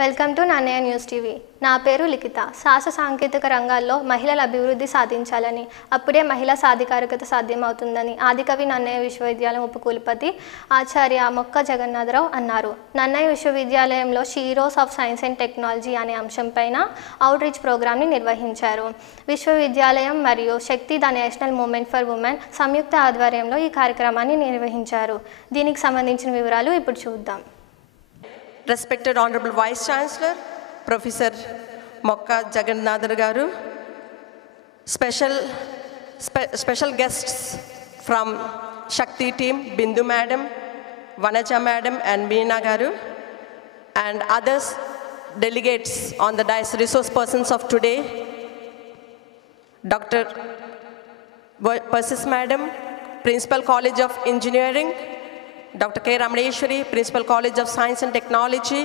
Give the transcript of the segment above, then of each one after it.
Welcome to Nannaya news TV. నా పేరు లిఖిత. శాస్త్ర సాంకేతిక రంగాల్లో మహిళల అభివృద్ధి సాధించాలని, అప్పుడే మహిళా సాధికారికత సాధ్యమవుతుందని ఆదికవి నన్నయ విశ్వవిద్యాలయం ఉపకులపతి ఆచార్య మొక్కజగన్నాథరావు అన్నారు. నన్నయ విశ్వవిద్యాలయంలో sheroes of science and technology అనే అంశంపైన అవుట్రీచ్ ప్రోగ్రామ్ని నిర్వహించారు. విశ్వవిద్యాలయం మరియు Shakti the national movement for women సంయుక్త ఆధ్వర్యంలో ఈ కార్యక్రమాన్ని నిర్వహించారు. దీనికి సంబంధించిన వివరాలు ఇప్పుడు చూద్దాం. Respected Honorable Vice Chancellor, Professor Mokkajagannadharao, special guests from Shakthi team, Bindu Madam, Vanajamaddi and Meenaravindran, and others delegates on the dais, resource persons of today, Dr. Persis Madam, Principal College of Engineering, Dr. K. Ramaneshwari, Principal College of Science and Technology,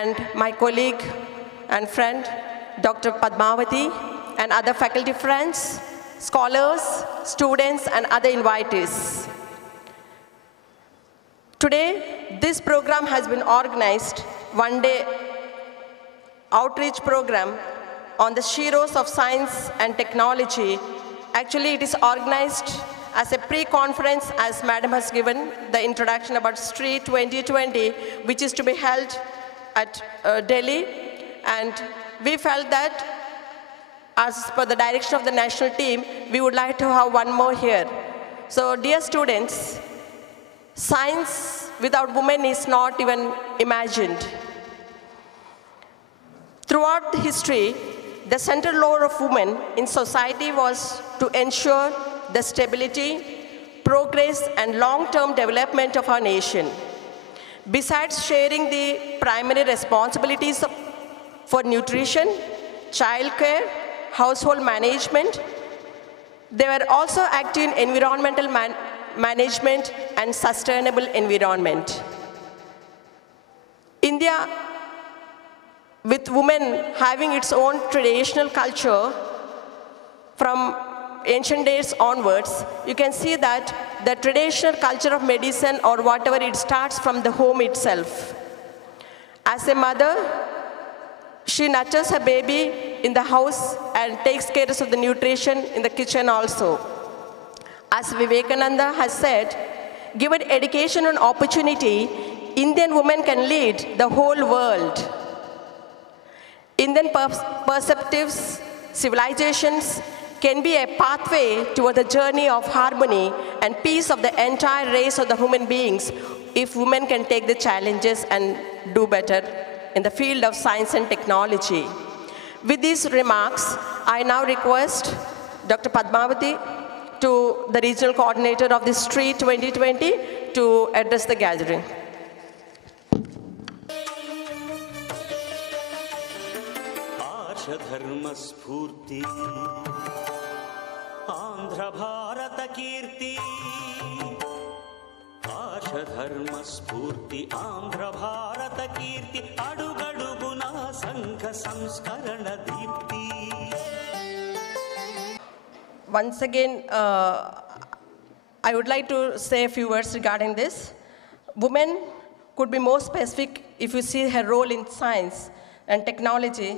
and my colleague and friend, Dr. Padmavati, and other faculty friends, scholars, students, and other invitees. Today, this program has been organized, one-day outreach program on the Sheroes of Science and Technology. Actually, it is organized as a pre-conference, as Madam has given the introduction about STREE 2020, which is to be held at Delhi. And we felt that as per the direction of the national team, we would like to have one more here. So dear students, science without women is not even imagined. Throughout the history, the central role of women in society was to ensure the stability, progress, and long-term development of our nation. Besides sharing the primary responsibilities for nutrition, childcare, household management, they were also active in environmental management and sustainable environment. India, with women having its own traditional culture from ancient days onwards, you can see that the traditional culture of medicine or whatever, it starts from the home itself. As a mother, she nurtures her baby in the house and takes care of the nutrition in the kitchen also. As Vivekananda has said, given education and opportunity, Indian women can lead the whole world. Indian perspectives, civilizations, can be a pathway toward the journey of harmony and peace of the entire race of the human beings if women can take the challenges and do better in the field of science and technology. With these remarks, I now request Dr. Padmavati, to the regional coordinator of the STREE 2020, to address the gathering. धर्म स्फूर्ति आंध्र भारत कीर्ति, आश धर्म स्फूर्ति आंध्र भारत कीर्ति, अडुगडुगुना संघ संस्करण Deepti. Once again, I would like to say a few words regarding this. Women could be more specific if you see her role in science and technology.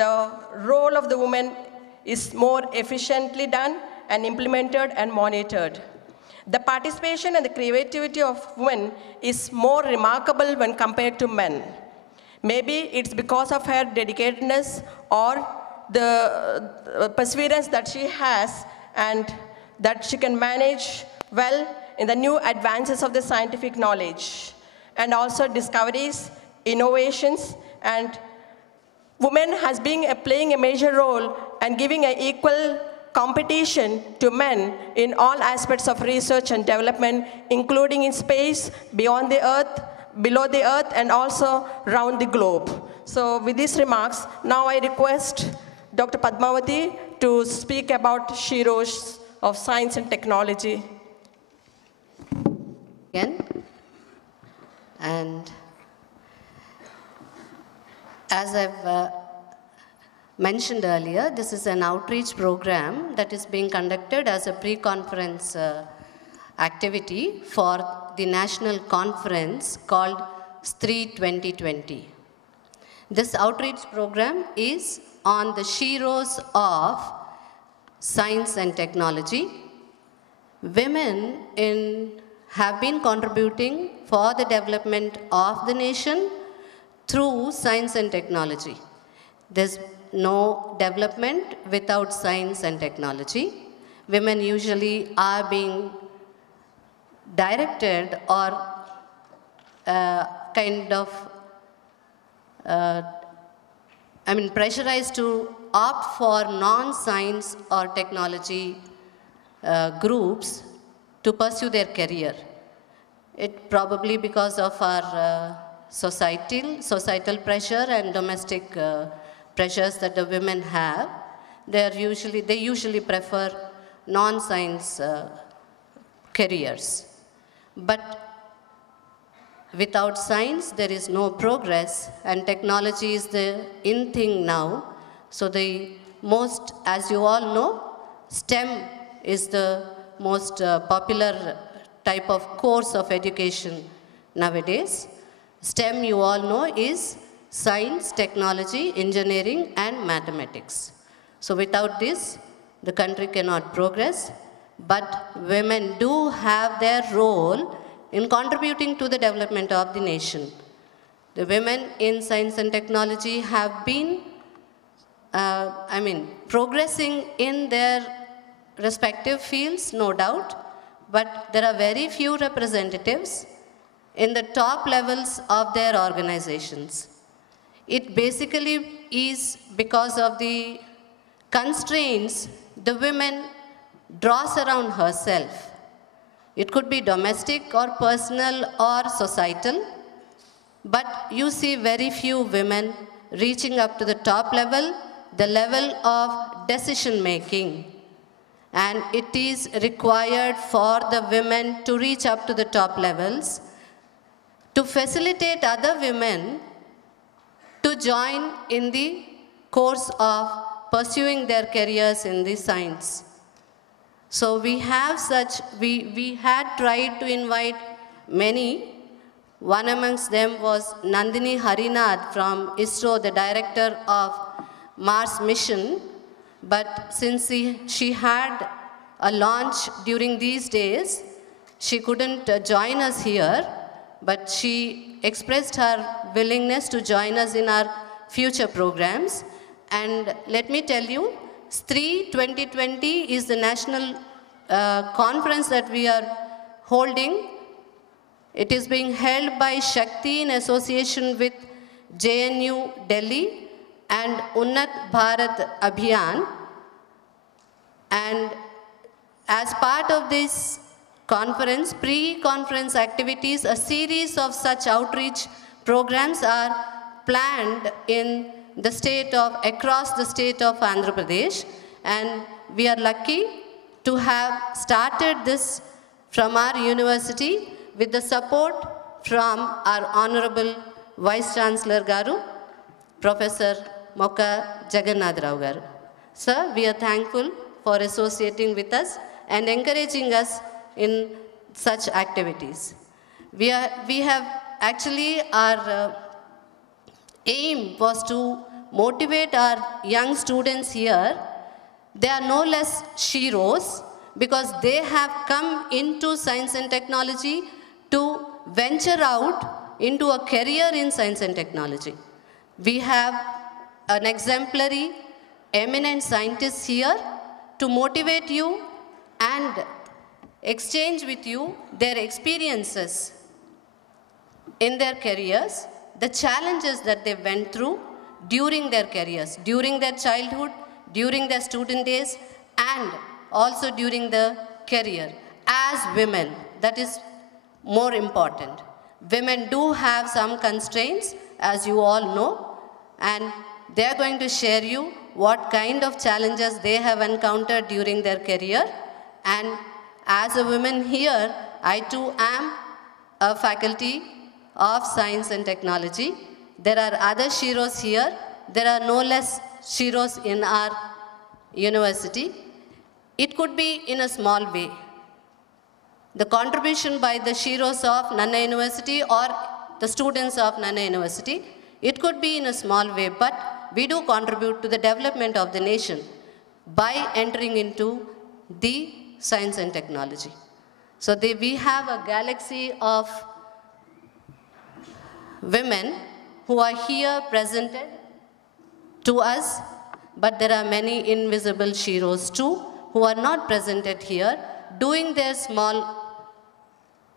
The role of the woman is more efficiently done and implemented and monitored. The participation and the creativity of women is more remarkable when compared to men. Maybe it's because of her dedicatedness or the perseverance that she has, and that she can manage well in the new advances of the scientific knowledge, and also discoveries, innovations, and women has been playing a major role and giving an equal competition to men in all aspects of research and development, including in space, beyond the earth, below the earth, and also around the globe. So with these remarks, now I request Dr. Padmavati to speak about Sheroes of Science and Technology. Again, and as I've mentioned earlier, this is an outreach program that is being conducted as a pre-conference activity for the national conference called STREE 2020. This outreach program is on the sheroes of science and technology. Women have been contributing for the development of the nation through science and technology. There's no development without science and technology. Women usually are being directed or pressurized to opt for non-science or technology groups to pursue their career. It probably because of our societal pressure and domestic pressures that the women have. They usually prefer non-science careers. But without science, there is no progress, and technology is the in thing now. So the most, as you all know, STEM is the most popular type of course of education nowadays. STEM, you all know, is science, technology, engineering, and mathematics. So without this, the country cannot progress. But women do have their role in contributing to the development of the nation. The women in science and technology have been progressing in their respective fields, no doubt, but there are very few representatives in the top levels of their organizations. It basically is because of the constraints the women draws around herself. It could be domestic or personal or societal, but you see very few women reaching up to the top level, the level of decision making. And it is required for the women to reach up to the top levels to facilitate other women to join in the course of pursuing their careers in the science. So we have we had tried to invite many. One amongst them was Nandini Harinath from ISRO, the director of Mars mission. But since she had a launch during these days, she couldn't join us here, but she expressed her willingness to join us in our future programs. And let me tell you, STREE 2020 is the national conference that we are holding. It is being held by Shakthi in association with JNU Delhi and Unnat Bharat Abhiyan. And as part of this conference, pre-conference activities, a series of such outreach programs are planned in the across the state of Andhra Pradesh. And we are lucky to have started this from our university with the support from our Honorable Vice Chancellor Garu, Professor Mokkajagannadharao Garu. Sir, we are thankful for associating with us and encouraging us in such activities. We have actually, our aim was to motivate our young students here. They are no less sheroes because they have come into science and technology to venture out into a career in science and technology. We have an exemplary, eminent scientist here to motivate you and exchange with you their experiences in their careers, the challenges that they went through during their careers, during their childhood, during their student days, and also during the career. As women, that is more important. Women do have some constraints, as you all know, and they are going to share you what kind of challenges they have encountered during their career. And as a woman here, I too am a faculty of science and technology. There are other sheroes here. There are no less sheroes in our university. It could be in a small way. The contribution by the sheroes of Nannaya University or the students of Nannaya University It could be in a small way, but we do contribute to the development of the nation by entering into the science and technology. So we have a galaxy of women who are here presented to us, but there are many invisible sheroes too who are not presented here, doing their small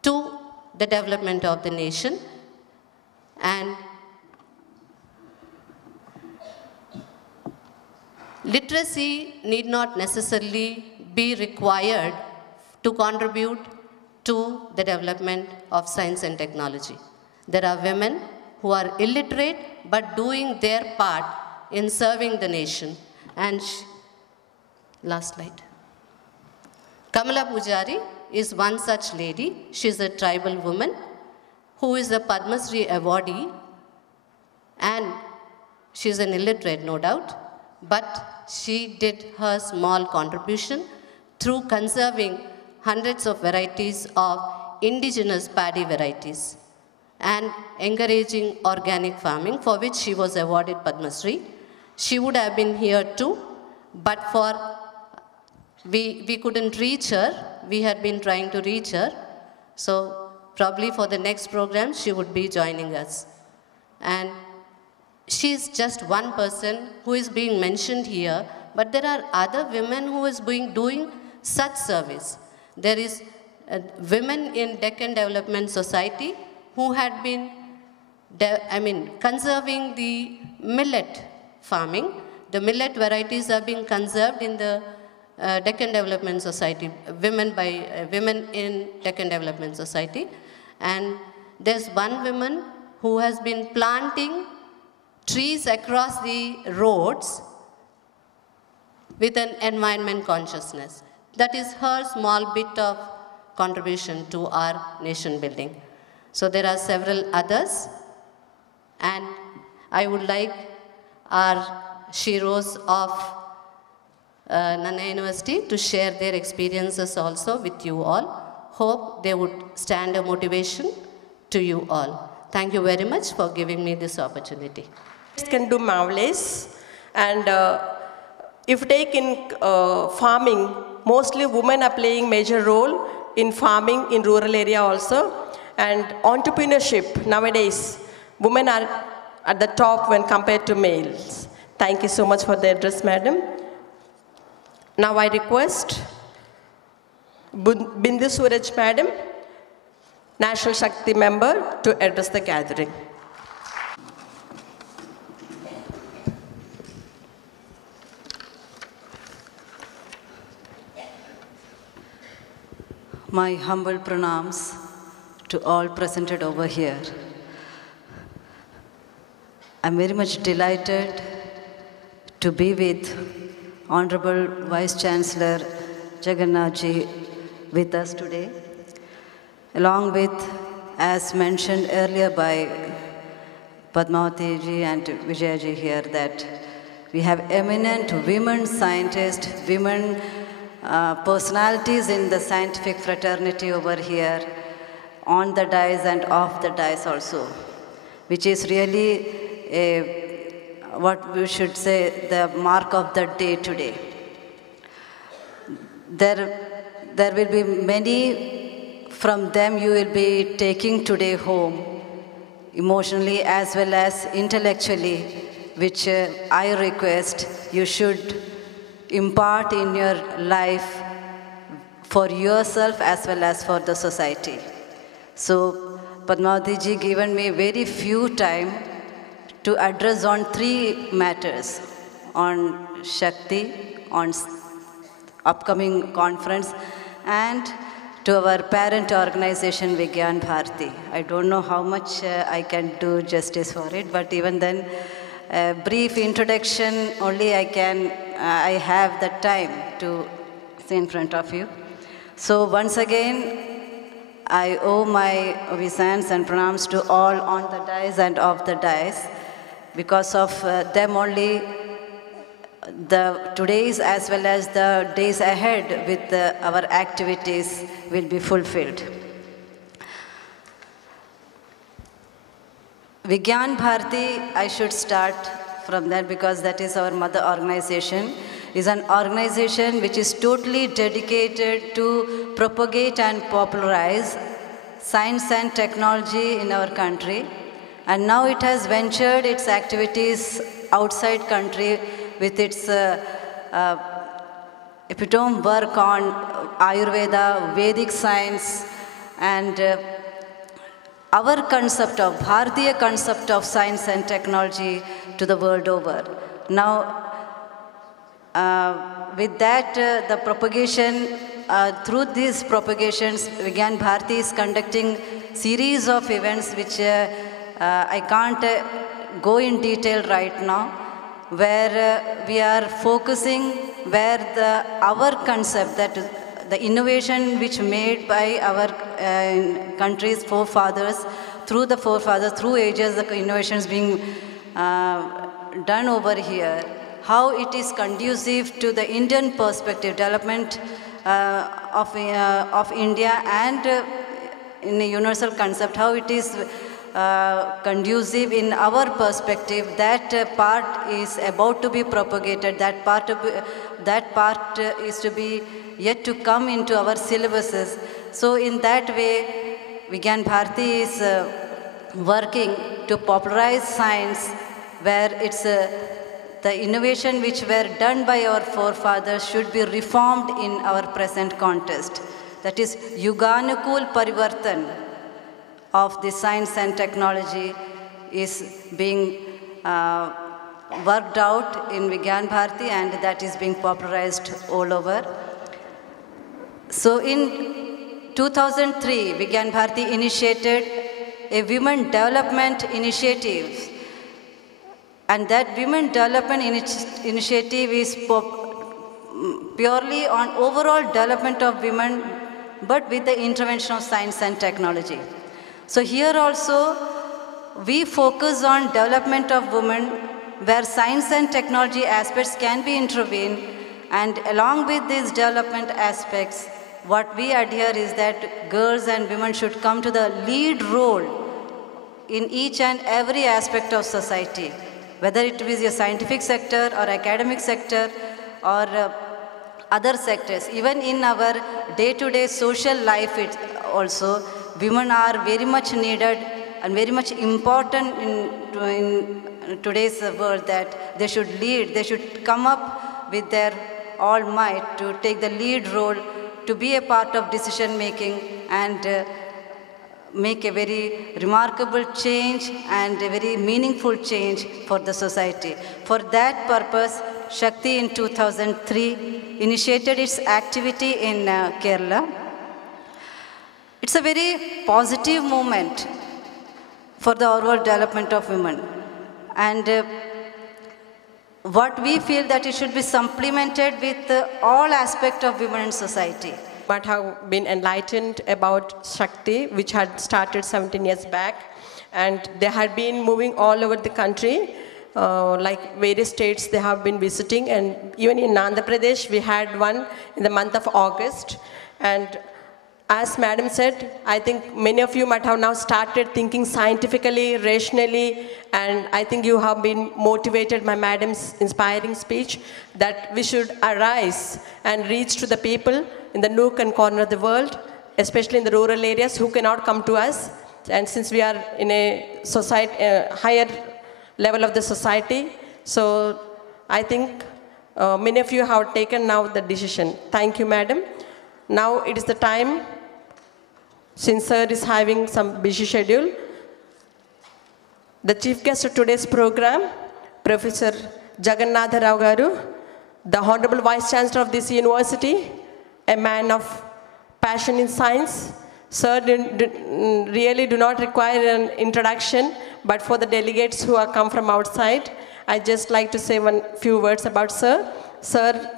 to the development of the nation. And literacy need not necessarily be required to contribute to the development of science and technology. There are women who are illiterate but doing their part in serving the nation. And last slide. Kamala Pujari is one such lady. She is a tribal woman who is a Padma Shri awardee, and she is an illiterate, no doubt, but she did her small contribution through conserving hundreds of varieties of indigenous paddy varieties and encouraging organic farming, for which she was awarded Padma Shri. She would have been here too, but we couldn't reach her. We had been trying to reach her. So probably for the next program, she would be joining us. And she is just one person who is being mentioned here, but there are other women who is doing such service. There is women in Deccan Development Society who had been conserving the millet farming. The millet varieties are being conserved in the Deccan Development Society, women in Deccan Development Society. And there's one woman who has been planting trees across the roads with an environment consciousness. That is her small bit of contribution to our nation building. So there are several others, and I would like our sheroes of Nannaya University to share their experiences also with you all. Hope they would stand a motivation to you all. Thank you very much for giving me this opportunity. Can do marvelous, and if you take in farming, mostly women are playing major role in farming in rural area also, and entrepreneurship nowadays, women are at the top when compared to males. Thank you so much for the address, madam. Now I request Bindusuraj madam, National Shakthi member, to address the gathering. My humble pranams to all presented over here. I'm very much delighted to be with Honorable Vice Chancellor Jagannadji with us today, along with, as mentioned earlier by Padmavati ji and Vijaya ji here, that we have eminent women scientists, women personalities in the scientific fraternity over here, on the dais and off the dais also, which is really what we should say, the mark of the day today. There will be many from them you will be taking today home, emotionally as well as intellectually, which I request you should impart in your life for yourself as well as for the society. So Padmavati ji given me very few time to address on 3 matters, on Shakti, on upcoming conference, and to our parent organization Vigyan Bharati. I don't know how much I can do justice for it, but even then, a brief introduction only I have the time to say in front of you. So once again, I owe my obeisance and pranams to all on the dais and off the dais. Because of them only, the today's as well as the days ahead with our activities will be fulfilled. Vigyan Bharati, I should start from that because that is our mother organization, is an organization which is totally dedicated to propagate and popularize science and technology in our country. And now it has ventured its activities outside country with its epitome work on Ayurveda, Vedic science, and our concept of, Bharatiya concept of science and technology to the world over. Now, with that, the propagation, through these propagations, Vigyan Bharati is conducting series of events which I can't go in detail right now, where we are focusing where our concept, that the innovation which made by our country's forefathers, through the forefathers, through ages, the innovations being done over here, how it is conducive to the Indian perspective, development of India, and in a universal concept, how it is conducive in our perspective. That part is about to be propagated. That part is to be yet to come into our syllabuses. So in that way, Vigyan Bharati is working to popularize science, where it's the innovation which were done by our forefathers should be reformed in our present context. That is Yuganukul Parivartan of the science and technology is being worked out in Vigyan Bharati, and that is being popularized all over. So in 2003, Vigyan Bharati initiated a women development initiative, and that women development initiative is purely on overall development of women, but with the intervention of science and technology. So here also, we focus on development of women, where science and technology aspects can be intervened, and along with these development aspects, what we adhere is that girls and women should come to the lead role in each and every aspect of society, whether it is a scientific sector or academic sector or other sectors. Even in our day-to-day social life also, women are very much needed and very much important in today's world, that they should lead, they should come up with their all might to take the lead role, to be a part of decision making and make a very remarkable change and a very meaningful change for the society. For that purpose, Shakthi in 2003 initiated its activity in Kerala. It's a very positive movement for the overall development of women. And what we feel that it should be supplemented with all aspects of women in society. Might have been enlightened about Shakti, which had started 17 years back, and they had been moving all over the country, like various states they have been visiting, and even in Andhra Pradesh we had one in the month of August. And as Madam said, I think many of you might have now started thinking scientifically, rationally, and I think you have been motivated by Madam's inspiring speech that we should arise and reach to the people in the nook and corner of the world, especially in the rural areas who cannot come to us. And since we are in a society, higher level of the society, so I think many of you have taken now the decision. Thank you, Madam. Now it is the time, since Sir is having some busy schedule, the chief guest of today's program, Professor Jagannadharao Garu, the Honorable Vice Chancellor of this university, a man of passion in science. Sir really do not require an introduction, but for the delegates who have come from outside, I'd just like to say few words about Sir. Sir,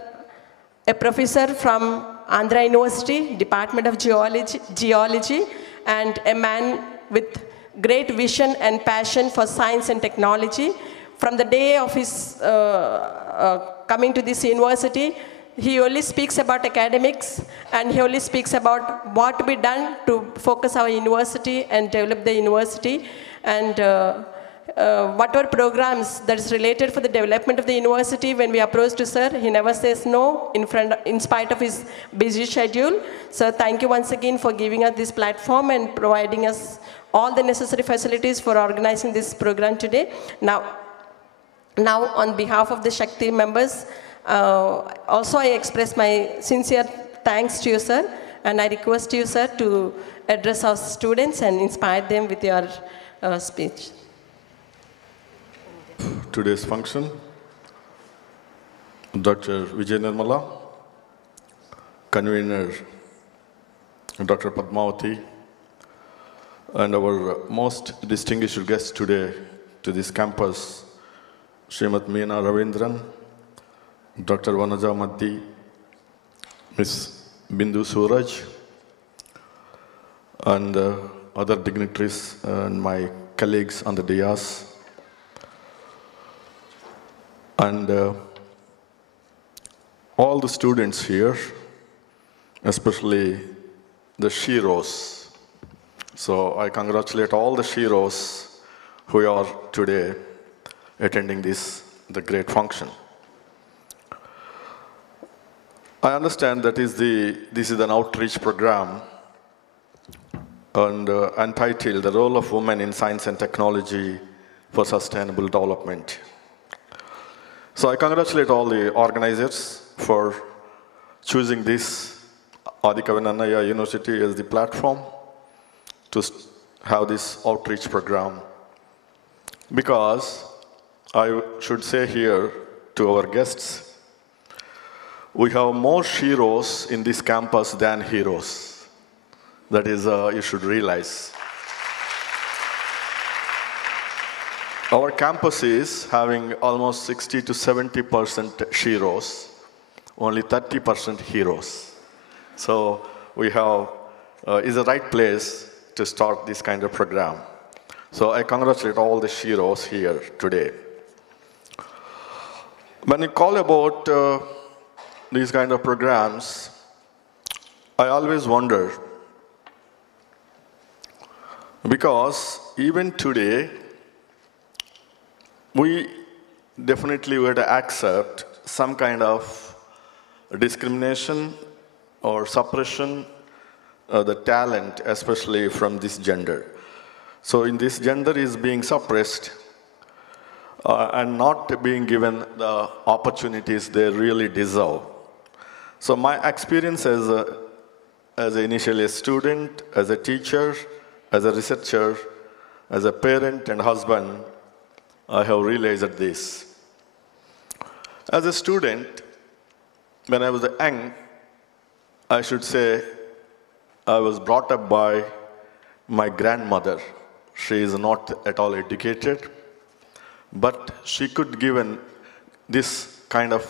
a professor from Andhra University, Department of Geology, and a man with great vision and passion for science and technology. From the day of his coming to this university, he only speaks about academics, and he only speaks about what to be done to focus our university and develop the university. And whatever programs that is related for the development of the university, when we approach to sir, he never says no in spite of his busy schedule. So thank you once again for giving us this platform and providing us all the necessary facilities for organizing this program today. Now on behalf of the Shakthi members, also I express my sincere thanks to you, sir, and I request you, sir, to address our students and inspire them with your speech. Today's function, Dr. Vijay Nirmala, convener Dr. Padmavati, and our most distinguished guest today to this campus, Srimati Meenaravindran, Dr. Vanajamaddi, Ms. Bindusuraj, and other dignitaries and my colleagues on the dais. And all the students here, especially the sheroes. So I congratulate all the sheroes who are today attending the great function. I understand that this is an outreach program and entitled The Role of Women in Science and Technology for Sustainable Development. So I congratulate all the organizers for choosing this Adikavinanayauniversity as the platform to have this outreach program. Because I should say here to our guests, we have more sheroes in this campus than heroes. That is, you should realize. Our campus is having almost 60 to 70% sheroes, only 30% heroes. So we have, is the right place to start this kind of program. So I congratulate all the sheroes here today. When you call about these kind of programs, I always wonder, because even today, we definitely would accept some kind of discrimination or suppression of the talent, especially from this gender. So in this gender is being suppressed and not being given the opportunities they really deserve. So my experience as initially a student, as a teacher, as a researcher, as a parent and husband, I have realized this. As a student, when I was young, I should say I was brought up by my grandmother. She is not at all educated, but she could give this kind of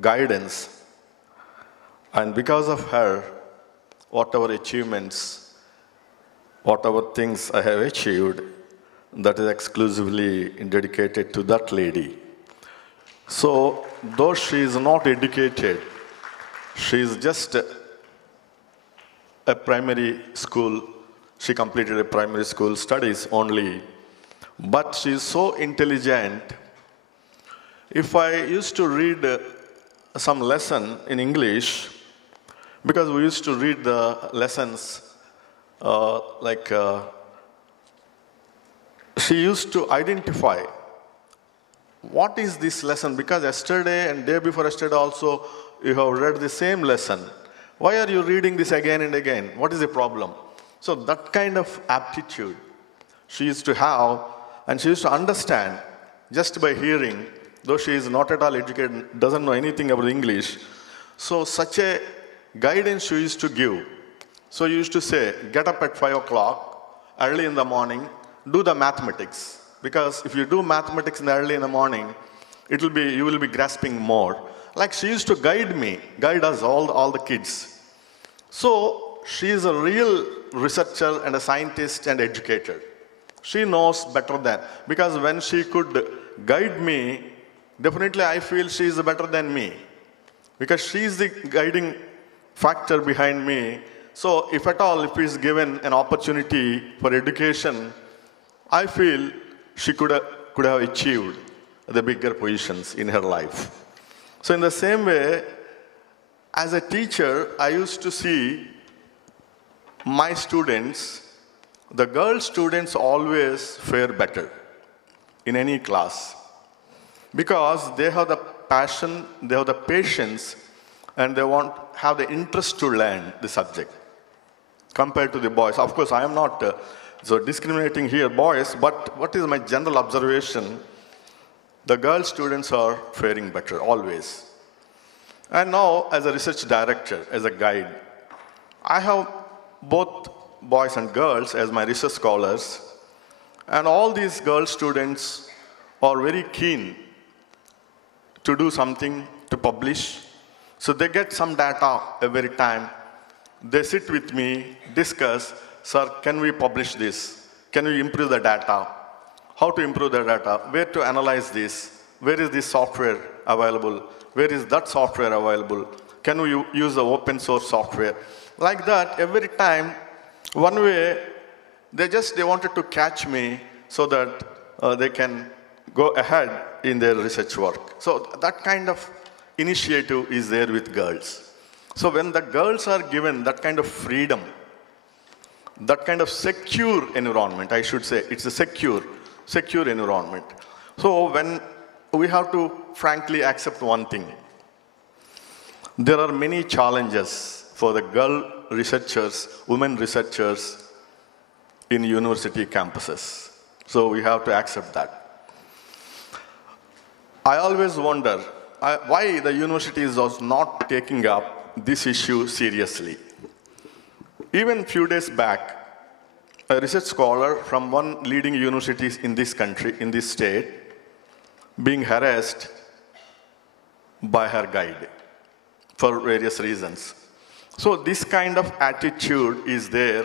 guidance. And because of her, whatever achievements, whatever things I have achieved, that is exclusively dedicated to that lady. So, though she is not educated, she is just a primary school, she completed a primary school studies only, but she is so intelligent. If I used to read some lesson in English, because we used to read the lessons she used to identify what is this lesson, because yesterday and day before yesterday also you have read the same lesson. Why are you reading this again and again? What is the problem? So that kind of aptitude she used to have, and she used to understand just by hearing, though she is not at all educated, doesn't know anything about English. So such a guidance she used to give. So you used to say, get up at 5 o'clock, early in the morning, do the mathematics. Because if you do mathematics early in the morning, you will be grasping more. Like she used to guide us all the kids. So she is a real researcher and a scientist and educator. She knows better than, because when she could guide me, definitely I feel she is better than me. Because she is the guiding factor behind me. So if at all, if he is given an opportunity for education, I feel she could have achieved the bigger positions in her life. So in the same way, as a teacher, I used to see my students, the girl students always fare better in any class because they have the passion, they have the patience, and they have the interest to learn the subject compared to the boys. Of course, I am not so discriminating here, boys, but what is my general observation? The girl students are faring better, always. And now, as a research director, as a guide, I have both boys and girls as my research scholars, and all these girl students are very keen to do something, to publish. So they get some data every time. They sit with me, discuss, sir, can we publish this? Can we improve the data? How to improve the data? Where to analyze this? Where is this software available? Where is that software available? Can we use the open source software? Like that, every time, one way, they wanted to catch me so that they can go ahead in their research work. So that kind of initiative is there with girls. So when the girls are given that kind of freedom, that kind of secure environment, I should say, it's a secure environment. So when we have to frankly accept one thing, there are many challenges for the girl researchers, women researchers in university campuses. So we have to accept that. I always wonder why the universities are not taking up this issue seriously. Even a few days back, a research scholar from one leading university in this country, in this state, being harassed by her guide for various reasons. So this kind of attitude is there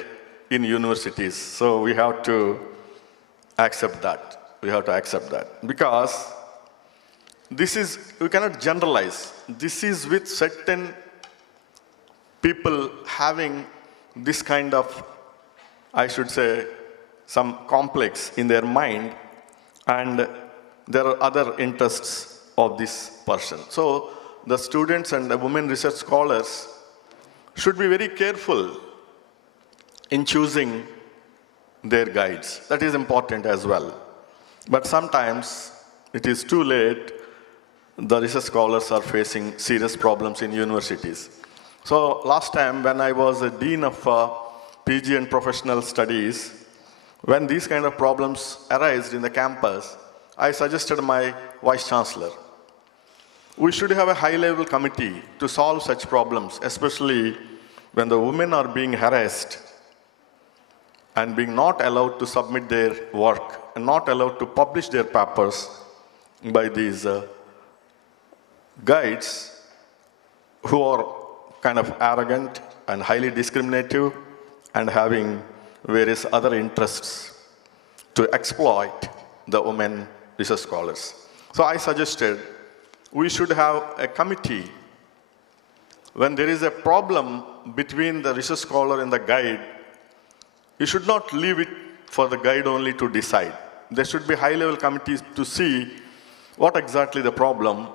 in universities. So we have to accept that. We have to accept that. Because this is, we cannot generalize. This is with certain people having this kind of, I should say, some complex in their mind, and there are other interests of this person. So the students and the women research scholars should be very careful in choosing their guides. That is important as well. But sometimes it is too late. The research scholars are facing serious problems in universities. So last time when I was a dean of PG and professional studies, when these kind of problems arise in the campus, I suggested my vice chancellor, we should have a high-level committee to solve such problems, especially when the women are being harassed and being not allowed to submit their work and not allowed to publish their papers by these guides who are kind of arrogant and highly discriminative and having various other interests to exploit the women research scholars. So I suggested we should have a committee. When there is a problem between the research scholar and the guide, you should not leave it for the guide only to decide. There should be high-level committees to see what exactly the problem,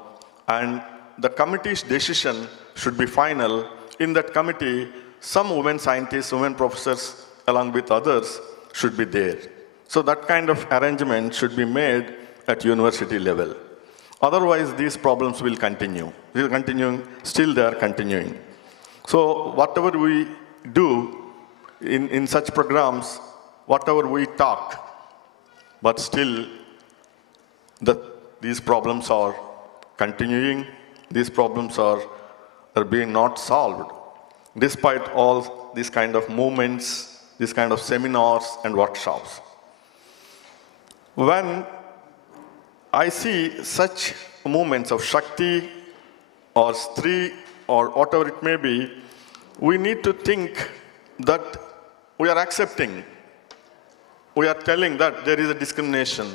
and the committee's decision should be final. In that committee, some women scientists, women professors, along with others, should be there. So that kind of arrangement should be made at university level. Otherwise, these problems will continue. They are continuing, still they are continuing. So whatever we do in such programs, whatever we talk, but still these problems are continuing. These problems are being not solved, despite all these kind of movements, these kind of seminars and workshops. When I see such movements of Shakti or Stri or whatever it may be, we need to think that we are accepting, we are telling that there is a discrimination,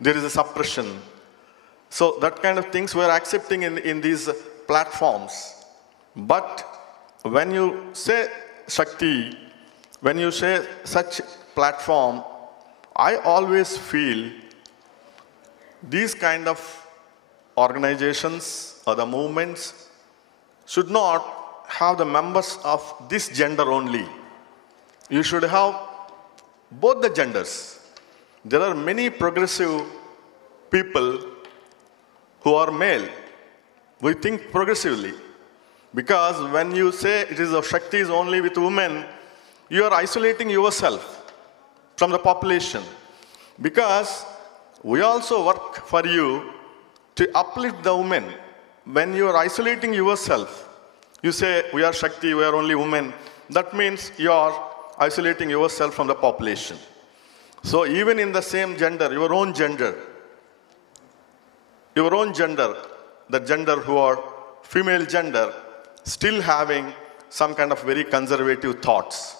there is a suppression. So that kind of things we are accepting in these platforms. But when you say Shakti, when you say such platform I always feel these kind of organizations or the movements should not have the members of this gender only. You should have both the genders. There are many progressive people who are male. We think progressively. Because when you say it is of Shakti is only with women, you are isolating yourself from the population. Because we also work for you to uplift the women. When you are isolating yourself, you say we are Shakti, we are only women, that means you are isolating yourself from the population. So even in the same gender, your own gender, the gender who are female gender, still having some kind of very conservative thoughts.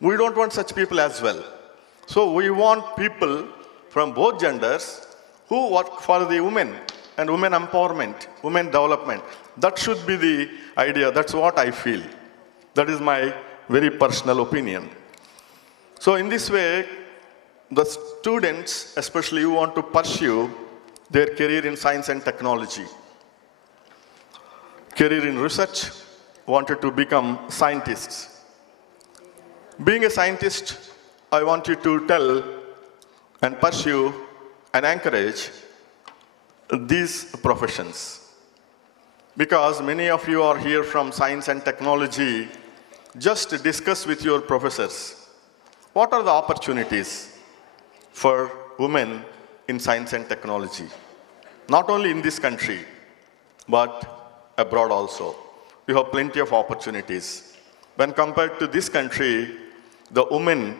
We don't want such people as well. So we want people from both genders who work for the women and women empowerment, women development. That should be the idea. That's what I feel. That is my very personal opinion. So in this way, the students, especially who want to pursue their career in science and technology, career in research, wanted to become scientists. Being a scientist, I want you to tell and pursue and encourage these professions. Because many of you are here from science and technology, just discuss with your professors. What are the opportunities for women in science and technology? Not only in this country, but abroad also. We have plenty of opportunities. When compared to this country, the women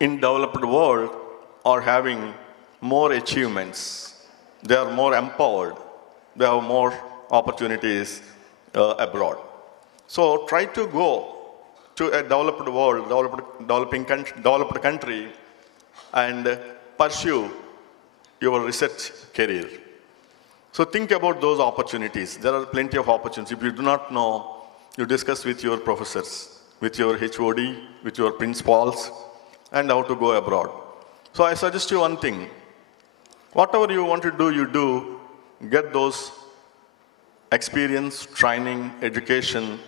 in developed world are having more achievements. They are more empowered. They have more opportunities abroad. So try to go to a developed world, developed country, and pursue your research career. So think about those opportunities. There are plenty of opportunities. If you do not know, you discuss with your professors, with your HOD, with your principals, and how to go abroad. So I suggest you one thing. Whatever you want to do, you do. Get those experience, training, education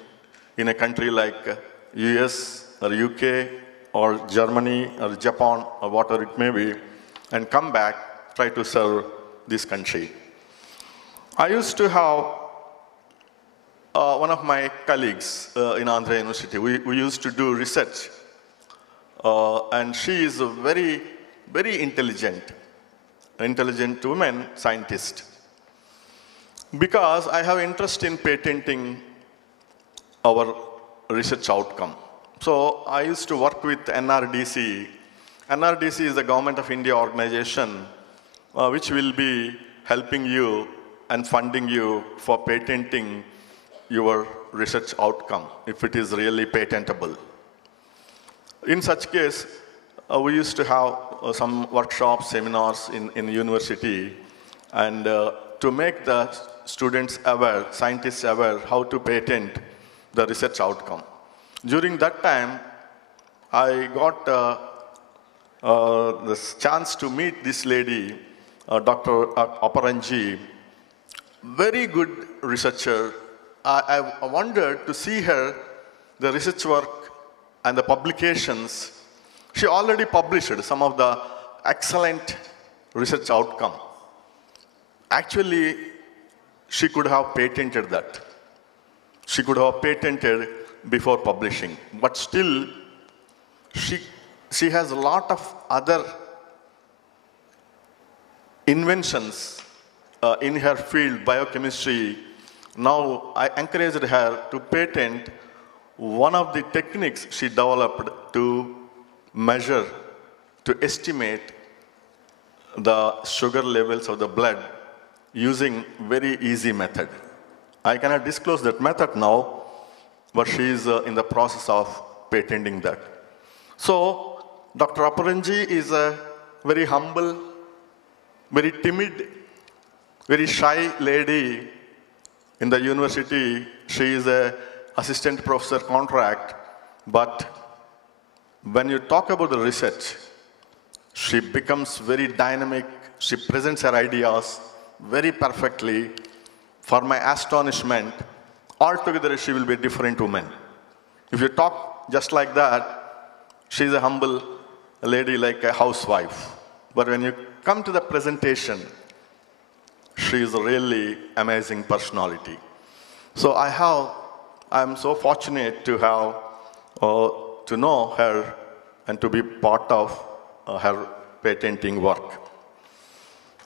in a country like US or UK or Germany or Japan or whatever it may be, and come back, try to serve this country. I used to have one of my colleagues in Andhra University. We used to do research, and she is a very, very intelligent woman scientist. Because I have interest in patenting our research outcome. So I used to work with NRDC. NRDC is the Government of India organization which will be helping you and funding you for patenting your research outcome, if it is really patentable. In such case, we used to have some workshops, seminars in university, and to make the students aware, scientists aware, how to patent the research outcome. During that time, I got this chance to meet this lady, Dr. Aparanji, very good researcher. I wondered to see her, the research work and the publications. She already published some of the excellent research outcome. Actually, she could have patented that. She could have patented before publishing. But still, she has a lot of other inventions in her field, biochemistry. Now, I encouraged her to patent one of the techniques she developed to measure, to estimate the sugar levels of the blood using very easy method. I cannot disclose that method now, but she is in the process of patenting that. So, Dr. Aparanji is a very humble, very timid, very shy lady in the university. She is an assistant professor contract, but when you talk about the research, She becomes very dynamic. She presents her ideas very perfectly. For my astonishment, altogether she will be a different woman. If you talk just like that, she's a humble lady like a housewife. But when you come to the presentation, she is a really amazing personality. So I'm so fortunate to have, to know her and to be part of her patenting work.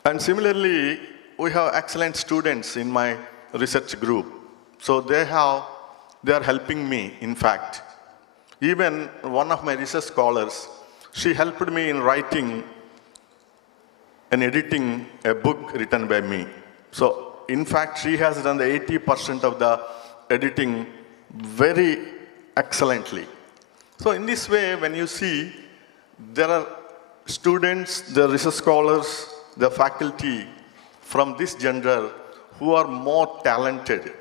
And similarly, we have excellent students in my research group. So they are helping me, in fact. Even one of my research scholars, she helped me in writing and editing a book written by me. So in fact, she has done the 80% of the editing very excellently. So in this way, when you see, there are students, the research scholars, the faculty from this gender who are more talented,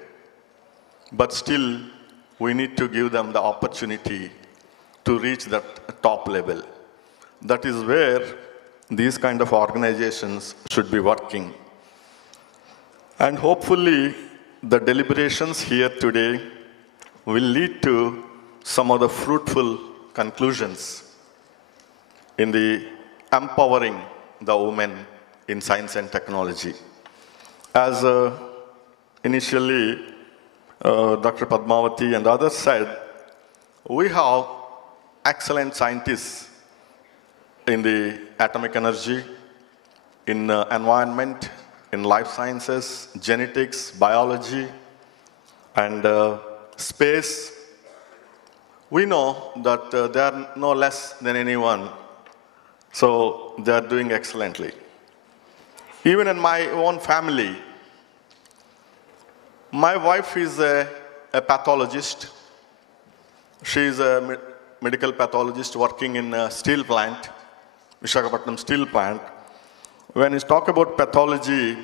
but still we need to give them the opportunity to reach that top level. That is where these kind of organizations should be working. And hopefully the deliberations here today will lead to some of the fruitful conclusions in the empowering the women in science and technology. As initially Dr. Padmavati and others said, we have excellent scientists in the atomic energy, in environment, in life sciences, genetics, biology, and space. We know that they are no less than anyone, so they are doing excellently. Even in my own family, my wife is a pathologist. She is a medical pathologist working in a steel plant, Visakhapatnam steel plant. When you talk about pathology,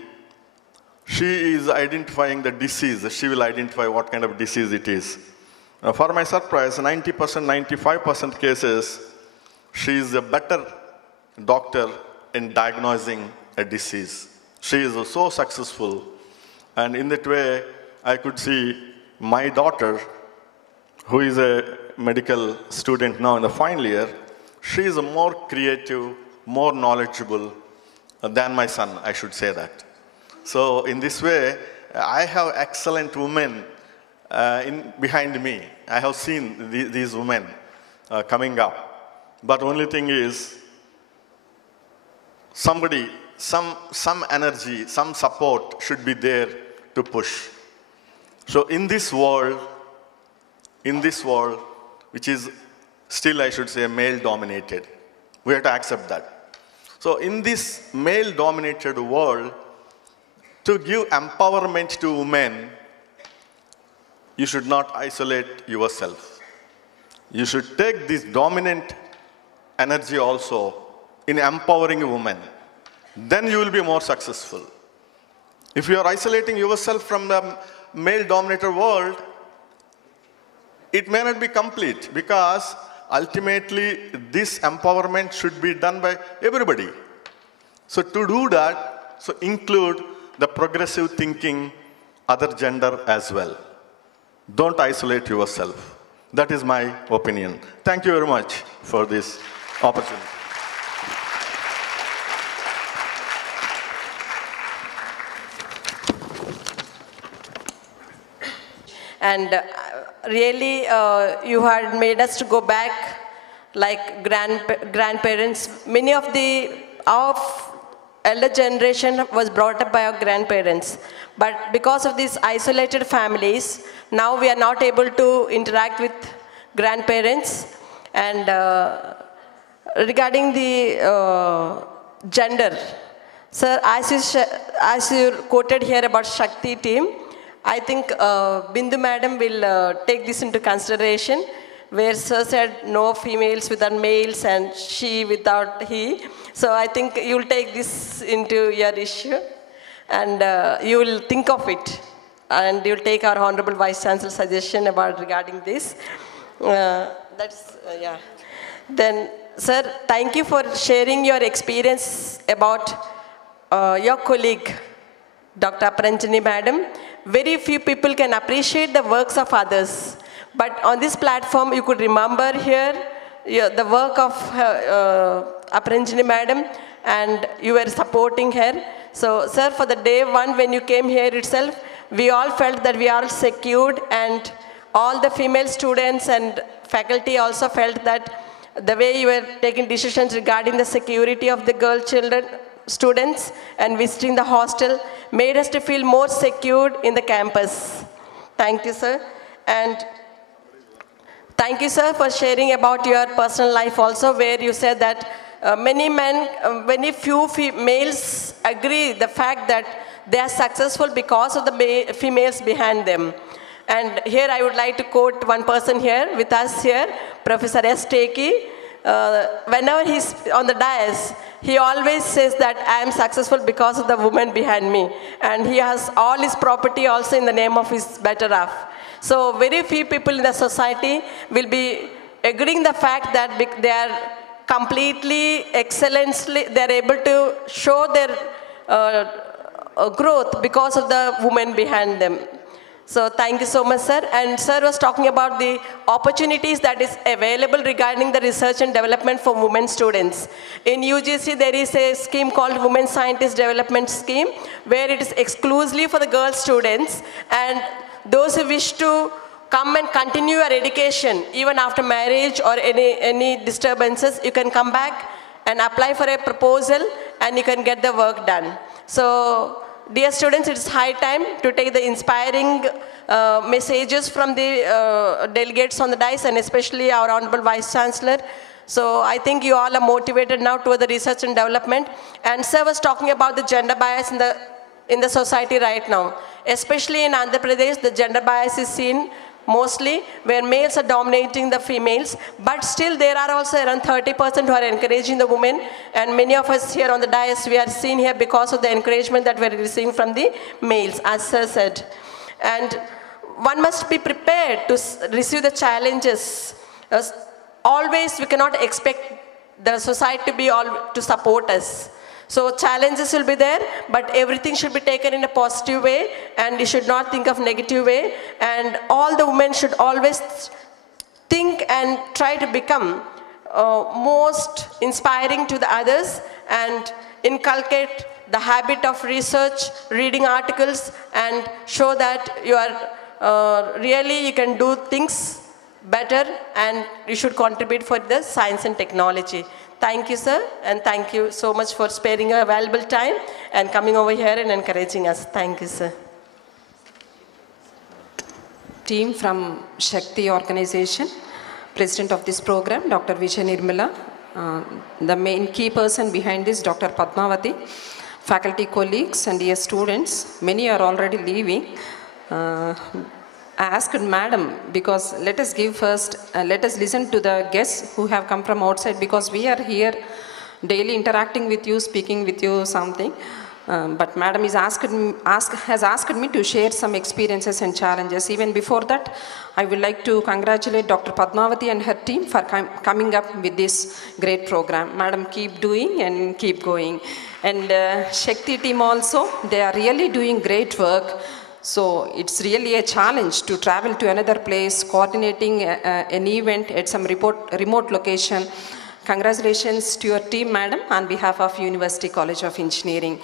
she is identifying the disease. She will identify what kind of disease it is. For my surprise, 90%, 95% cases, she is a better doctor in diagnosing a disease. She is so successful. And in that way, I could see my daughter, who is a medical student now in the final year, she is more creative, more knowledgeable than my son, I should say that. So in this way, I have excellent women behind me. I have seen these women coming up. But only thing is, somebody, some energy, some support should be there to push. So in this world, which is still, I should say, male-dominated, we have to accept that. So in this male-dominated world, to give empowerment to women, you should not isolate yourself. You should take this dominant energy also in empowering women. Then you will be more successful. If you are isolating yourself from the male-dominated world, it may not be complete, because ultimately this empowerment should be done by everybody. So to do that, so include the progressive thinking, other gender as well. Don't isolate yourself. That is my opinion. Thank you very much for this opportunity. And really, you had made us to go back like grandparents. Many of our elder generation was brought up by our grandparents. But because of these isolated families, now we are not able to interact with grandparents. And regarding the gender, sir, as you quoted here about Shakthi team, I think Bindu madam will take this into consideration, where sir said no females without males and she without he. So I think you will take this into your issue and you will think of it, and you will take our Honorable Vice Chancellor's suggestion about regarding this. Yeah. Then sir, thank you for sharing your experience about your colleague, Dr. Aparanjani Madam. Very few people can appreciate the works of others. But on this platform, you could remember here the work of Aparanjani Madam, and you were supporting her. So, sir, for the day one when you came here itself, we all felt that we are secured, and all the female students and faculty also felt that the way you were taking decisions regarding the security of the girl children, students, and visiting the hostel made us to feel more secured in the campus. Thank you, sir. And thank you, sir, for sharing about your personal life also, where you said that many few males agree the fact that they are successful because of the females behind them. And here I would like to quote one person here with us here, Professor S. Takey. Whenever he's on the dais, he always says that I am successful because of the woman behind me. And he has all his property also in the name of his better half. So very few people in the society will be agreeing the fact that they are completely, excellently, they are able to show their growth because of the woman behind them. So thank you so much, sir. And sir was talking about the opportunities that is available regarding the research and development for women students. In UGC, there is a scheme called Women Scientist Development Scheme, where it is exclusively for the girl students. And those who wish to come and continue your education, even after marriage or any disturbances, you can come back and apply for a proposal, and you can get the work done. So, dear students, it is high time to take the inspiring messages from the delegates on the dais, and especially our Honorable Vice Chancellor. So I think you all are motivated now toward the research and development. And sir was talking about the gender bias in the society right now. Especially in Andhra Pradesh, the gender bias is seen mostly where males are dominating the females, but still there are also around 30% who are encouraging the women, and many of us here on the dais, we are seen here because of the encouragement that we are receiving from the males, as sir said. And one must be prepared to receive the challenges. Always we cannot expect the society to support us. So challenges will be there, but everything should be taken in a positive way, and you should not think of negative way. And all the women should always think and try to become most inspiring to the others, and inculcate the habit of research, reading articles, and show that you are really, you can do things better, and you should contribute for the science and technology. Thank you, sir, and thank you so much for sparing your valuable time and coming over here and encouraging us. Thank you, sir. Team from Shakthi organization, president of this program, Dr. Vijay Nirmala, the main key person behind this, Dr. Padmavati, faculty colleagues and dear students, many are already leaving. I asked madam, because let us give first, let us listen to the guests who have come from outside, because we are here daily interacting with you, speaking with you something. But madam has asked me to share some experiences and challenges. Even before that, I would like to congratulate Dr. Padmavati and her team for coming up with this great program. Madam, keep doing and keep going. And Shakthi team also, they are really doing great work. So it's really a challenge to travel to another place, coordinating an event at some remote location. Congratulations to your team, madam, on behalf of University College of Engineering.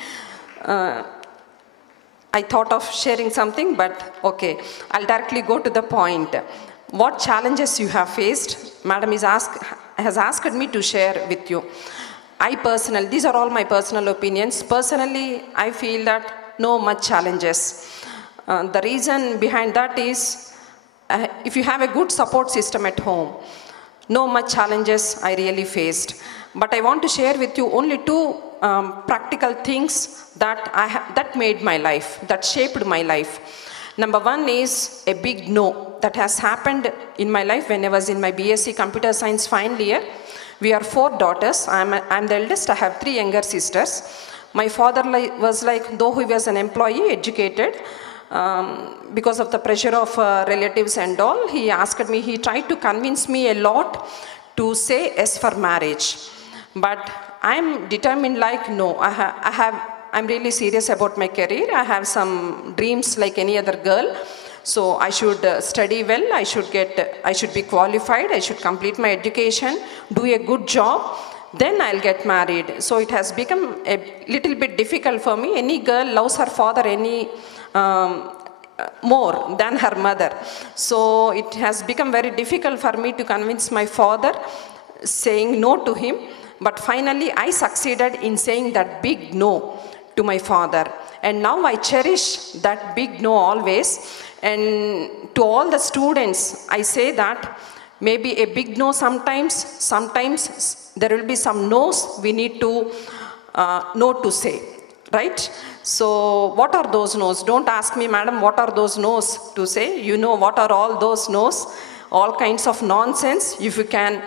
I thought of sharing something, but okay, I'll directly go to the point. What challenges you have faced? Madam has asked me to share with you. These are all my personal opinions. Personally, I feel that no much challenges. The reason behind that is, if you have a good support system at home, no much challenges I really faced. But I want to share with you only two practical things that made my life, that shaped my life. Number one is a big no that has happened in my life when I was in my BSc Computer Science final year. We are 4 daughters. I'm the eldest. I have 3 younger sisters. My father was like, though he was an employee, educated, because of the pressure of relatives and all, he tried to convince me a lot to say yes for marriage. But I'm determined like, no, I'm really serious about my career. I have some dreams like any other girl. So I should study well, I should be qualified, I should complete my education, do a good job, then I'll get married. So it has become a little bit difficult for me. Any girl loves her father more than her mother. So it has become very difficult for me to convince my father, saying no to him. But finally I succeeded in saying that big no to my father. And now I cherish that big no always. And to all the students, I say that maybe a big no sometimes there will be some no's we need to know to say, right? So what are those no's? Don't ask me, madam, what are those no's to say? You know what are all those no's? All kinds of nonsense. If you can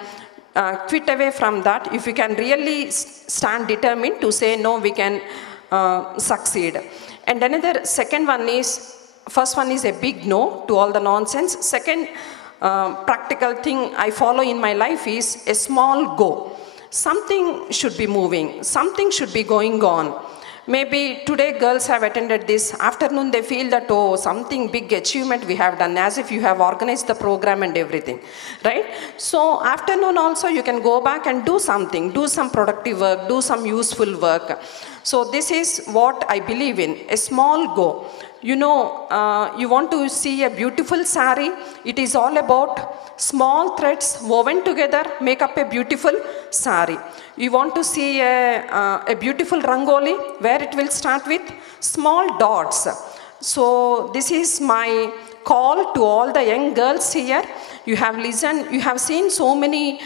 quit away from that, if you can really stand determined to say no, we can succeed. And another first one is a big no to all the nonsense. Second practical thing I follow in my life is a small go. Something should be moving, something should be going on. Maybe today girls have attended this, afternoon they feel that, oh, something big achievement we have done, as if you have organized the program and everything, right? So afternoon also you can go back and do something, do some productive work, do some useful work. So this is what I believe in, a small go. You know, you want to see a beautiful sari, it is all about small threads woven together make up a beautiful sari. You want to see a beautiful rangoli, where it will start with small dots. So this is my call to all the young girls here. You have listened, you have seen so many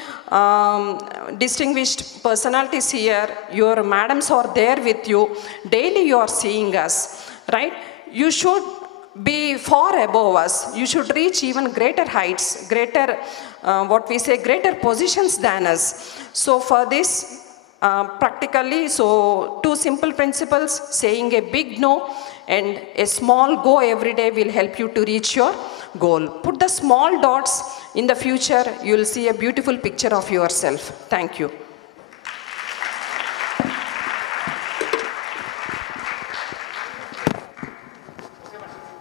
distinguished personalities here. Your madams are there with you. Daily you are seeing us, right? You should be far above us. You should reach even greater heights, greater, greater positions than us. So for this, practically, so 2 simple principles, saying a big no and a small go every day will help you to reach your goal. Put the small dots. In the future, you will see a beautiful picture of yourself. Thank you.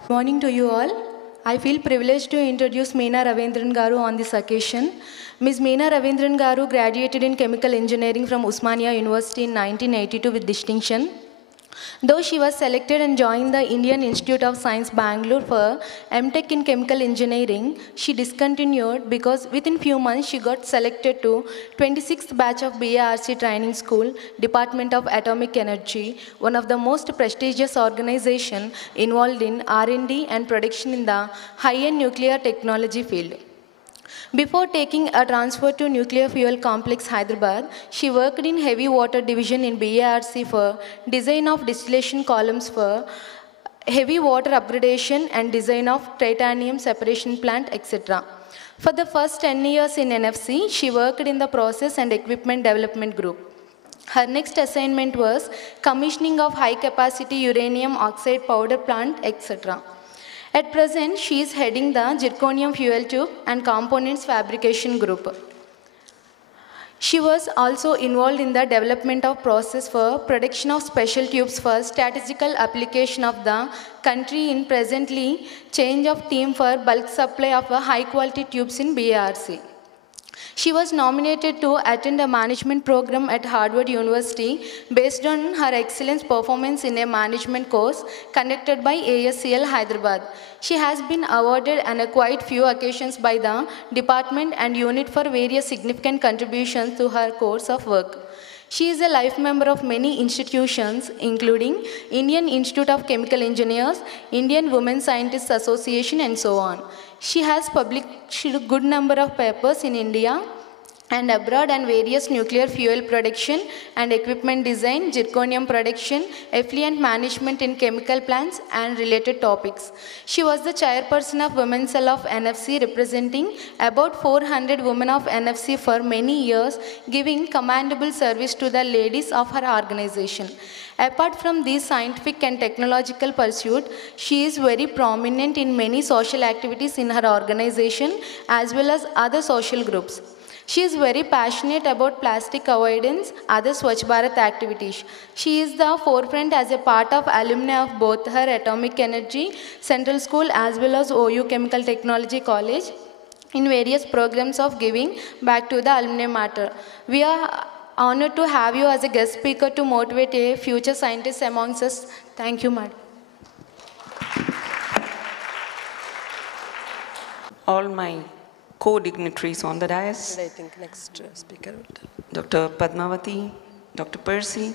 Good morning to you all. I feel privileged to introduce Meenaravindran garu on this occasion. Ms. Meenaravindran garu graduated in chemical engineering from Usmania University in 1982 with distinction. Though she was selected and joined the Indian Institute of Science, Bangalore for MTech in Chemical Engineering, she discontinued because within few months she got selected to 26th batch of BARC Training School, Department of Atomic Energy, one of the most prestigious organizations involved in R&D and production in the high-end nuclear technology field. Before taking a transfer to Nuclear Fuel Complex, Hyderabad, she worked in Heavy Water Division in BARC for design of distillation columns for heavy water upgradation and design of titanium separation plant, etc. For the first 10 years in NFC, she worked in the Process and Equipment Development Group. Her next assignment was commissioning of high-capacity uranium oxide powder plant, etc. At present, she is heading the zirconium fuel tube and components fabrication group. She was also involved in the development of process for production of special tubes for statistical application of the country in presently change of team for bulk supply of high-quality tubes in BARC. She was nominated to attend a management program at Harvard University based on her excellent performance in a management course conducted by ASCL Hyderabad. She has been awarded on quite few occasions by the department and unit for various significant contributions to her course of work. She is a life member of many institutions, including Indian Institute of Chemical Engineers, Indian Women Scientists Association, and so on. She has published a good number of papers in India and abroad on various nuclear fuel production and equipment design, zirconium production, effluent management in chemical plants, and related topics. She was the chairperson of Women's Cell of NFC, representing about 400 women of NFC for many years, giving commendable service to the ladies of her organization. Apart from these scientific and technological pursuits, she is very prominent in many social activities in her organization as well as other social groups. She is very passionate about plastic avoidance, other Swachh Bharat activities. She is the forefront as a part of alumni of both her Atomic Energy Central School as well as OU Chemical Technology College in various programs of giving back to the alumni matter. We are honored to have you as a guest speaker to motivate a future scientist amongst us. Thank you, madam. All my co-dignitaries on the dais, I think next speaker. Dr. Padmavati, Dr. Percy,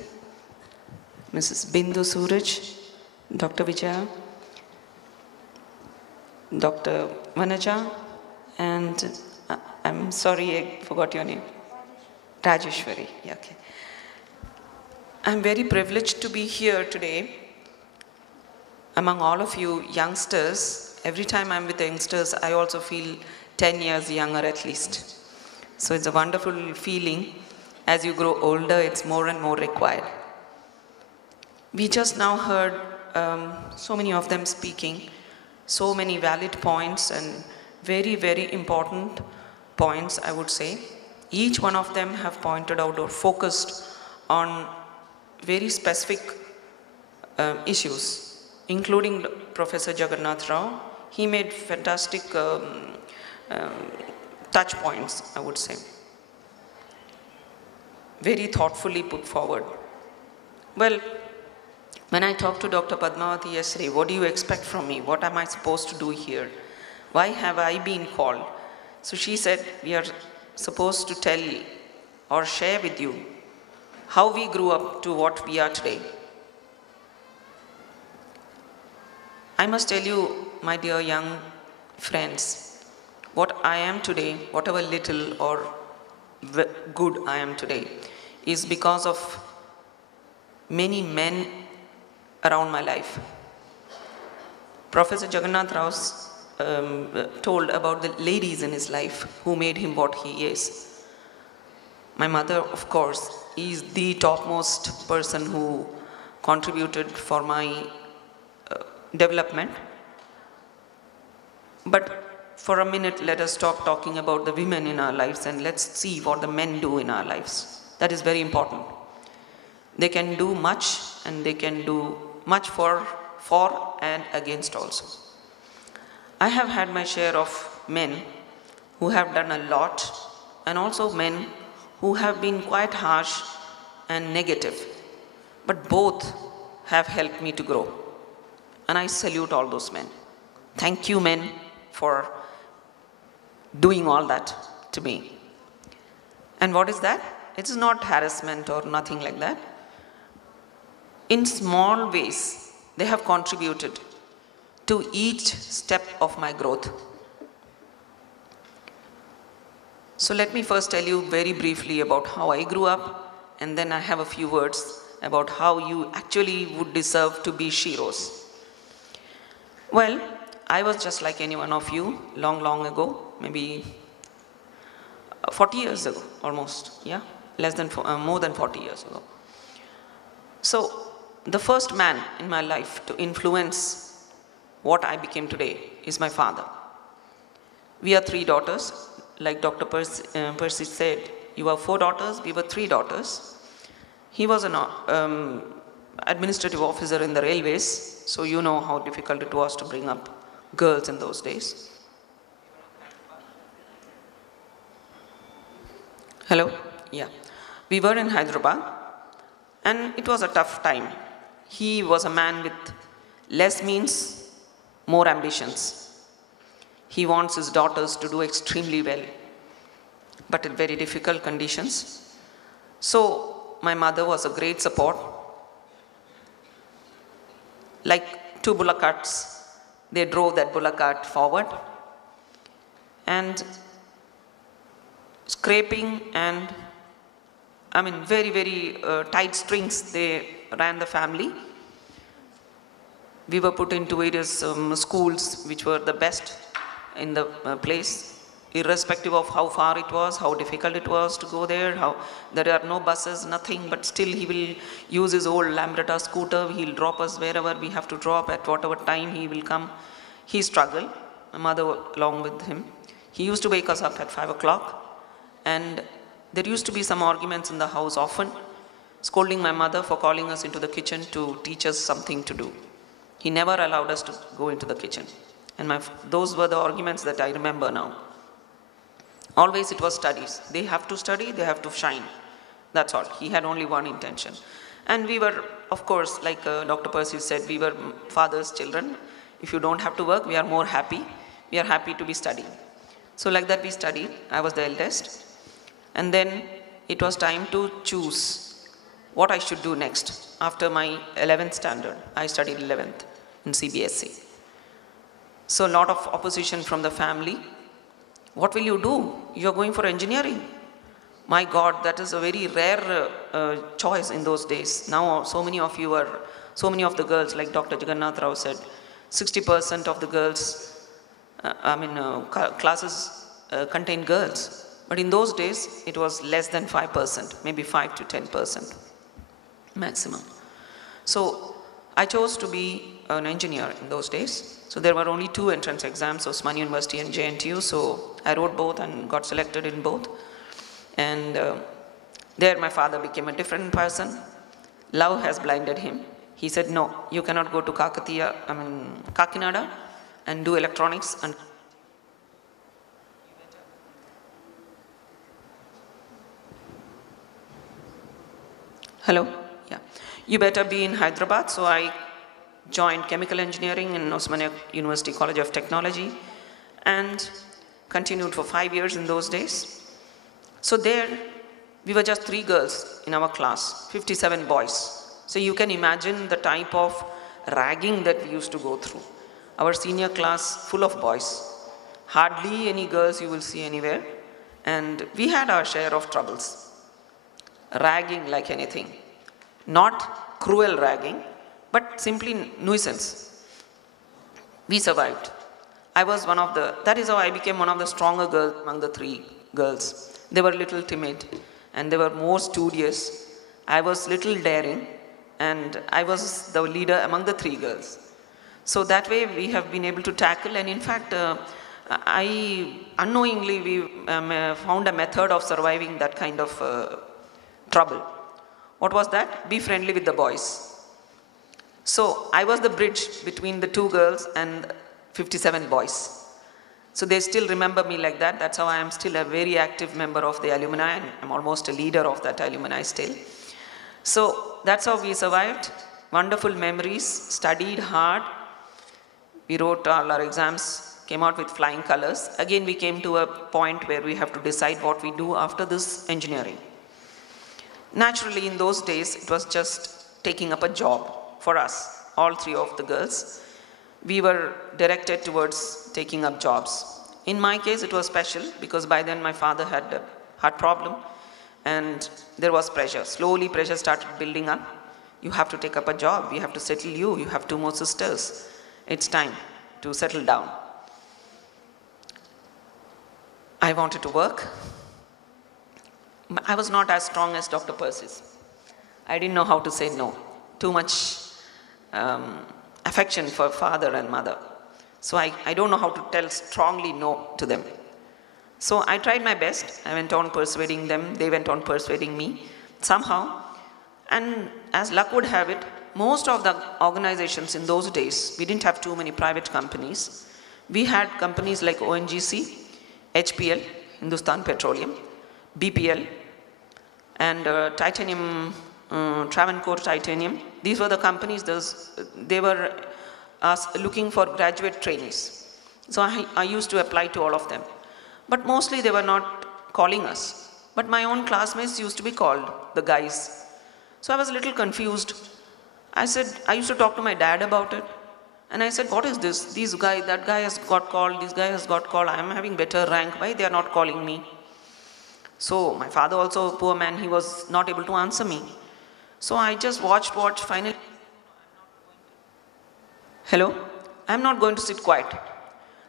Mrs. Bindusuraj, Dr. Vijaya, Dr. Vanaja, and I'm sorry I forgot your name. Rajeshwari, yeah, okay. I'm very privileged to be here today among all of you youngsters. Every time I'm with the youngsters, I also feel 10 years younger at least. So it's a wonderful feeling. As you grow older, it's more and more required. We just now heard so many of them speaking, so many valid points and very, very important points, I would say. Each one of them have pointed out or focused on very specific issues, including Professor Jagannadharao. He made fantastic touch points, I would say. Very thoughtfully put forward. Well, when I talked to Dr. Padmavati yesterday, what do you expect from me? What am I supposed to do here? Why have I been called? So she said, we are supposed to tell or share with you how we grew up to what we are today. I must tell you, my dear young friends, what I am today, whatever little or good I am today, is because of many men around my life. Professor Jagannadharao told about the ladies in his life who made him what he is. My mother, of course, is the topmost person who contributed for my development. But for a minute, let us stop talking about the women in our lives and let's see what the men do in our lives. That is very important. They can do much, and they can do much for and against also. I have had my share of men who have done a lot, and also men who have been quite harsh and negative. But both have helped me to grow. And I salute all those men. Thank you, men, for doing all that to me. And what is that? It is not harassment or nothing like that. In small ways, they have contributed to each step of my growth. So let me first tell you very briefly about how I grew up, and then I have a few words about how you actually would deserve to be sheroes. Well, I was just like any one of you long, long ago, maybe 40 years ago, almost, yeah? More than 40 years ago. So, the first man in my life to influence what I became today is my father. We are 3 daughters. Like Dr. Percy said, you are 4 daughters, we were 3 daughters. He was an administrative officer in the railways, so you know how difficult it was to bring up girls in those days. Hello? Yeah. We were in Hyderabad, and it was a tough time. He was a man with less means, more ambitions. He wants his daughters to do extremely well, but in very difficult conditions. So my mother was a great support. Like 2 bullock carts, they drove that bullock cart forward, and scraping and very, very tight strings, they ran the family. We were put into various schools which were the best in the place, irrespective of how far it was, how difficult it was to go there, how there are no buses, nothing, but still he will use his old Lambretta scooter. He'll drop us wherever we have to drop, at whatever time he will come. He struggled, my mother along with him. He used to wake us up at 5 o'clock And there used to be some arguments in the house often, scolding my mother for calling us into the kitchen to teach us something to do. He never allowed us to go into the kitchen. And those were the arguments that I remember now. Always it was studies. They have to study, they have to shine. That's all. He had only one intention. And we were, of course, like Dr. Percy said, we were father's children. If you don't have to work, we are more happy. We are happy to be studying. So like that we studied. I was the eldest. And then it was time to choose what I should do next. After my 11th standard, I studied 11th in CBSE. So a lot of opposition from the family. What will you do? You are going for engineering. My God, that is a very rare choice in those days. Now so many of the girls, like Dr. Jagannadharao said, 60% of the girls, classes contain girls. But in those days, it was less than 5%, maybe 5 to 10% maximum. So I chose to be an engineer in those days. So there were only 2 entrance exams, Osmania University and JNTU. So I wrote both and got selected in both. And there my father became a different person. Love has blinded him. He said, no, you cannot go to Kakinada and do electronics. And hello? Yeah. You better be in Hyderabad. So I joined chemical engineering in Osmania University College of Technology and continued for 5 years in those days. So there, we were just 3 girls in our class, 57 boys. So you can imagine the type of ragging that we used to go through. Our senior class full of boys. Hardly any girls you will see anywhere. And we had our share of troubles. Ragging like anything. Not cruel ragging, but simply nuisance. We survived. That is how I became one of the stronger girls among the 3 girls. They were little timid and they were more studious. I was little daring and I was the leader among the 3 girls. So that way we have been able to tackle, and in fact, unknowingly we found a method of surviving that kind of trouble. What was that? Be friendly with the boys. So I was the bridge between the 2 girls and 57 boys. So they still remember me like that. That's how I am still a very active member of the alumni, and I'm almost a leader of that alumni still. So that's how we survived. Wonderful memories, studied hard. We wrote all our exams, came out with flying colors. Again, we came to a point where we have to decide what we do after this engineering. Naturally, in those days, it was just taking up a job for us, all 3 of the girls. We were directed towards taking up jobs. In my case, it was special because by then my father had a heart problem and there was pressure. Slowly, pressure started building up. You have to take up a job. We have to settle you. You have 2 more sisters. It's time to settle down. I wanted to work. I was not as strong as Dr. Percy's. I didn't know how to say no. Too much affection for father and mother. So I don't know how to tell strongly no to them. So I tried my best. I went on persuading them. They went on persuading me somehow. And as luck would have it, most of the organizations in those days, we didn't have too many private companies. We had companies like ONGC, HPL, Hindustan Petroleum, BPL, and Titanium, Travancore Titanium. These were the companies, they were looking for graduate trainees. So I used to apply to all of them. But mostly they were not calling us. But my own classmates used to be called, the guys. So I was a little confused. I used to talk to my dad about it. And I said, what is this? That guy has got called, this guy has got called. I am having better rank. Why they are not calling me? So my father also, poor man, he was not able to answer me. So I just watched, finally. Hello? I'm not going to sit quiet.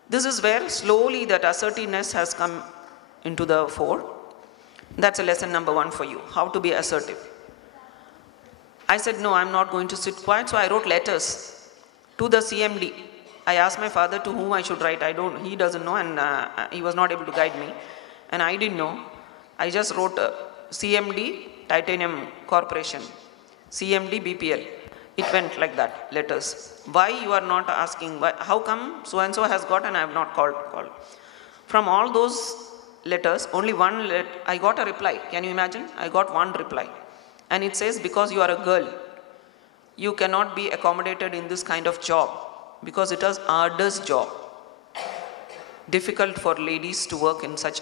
This is where slowly that assertiveness has come into the fore. That's a lesson number 1 for you, how to be assertive. I said, no, I'm not going to sit quiet. So I wrote letters to the CMD. I asked my father to whom I should write. He doesn't know, and he was not able to guide me. And I didn't know. I just wrote CMD Titanium Corporation, CMD BPL. It went like that, letters. Why you are not asking, why, how come so and so has got and I have not called? From all those letters, only one I got a reply. Can you imagine? I got one reply. And it says, because you are a girl, you cannot be accommodated in this kind of job because it is arduous job. Difficult for ladies to work in such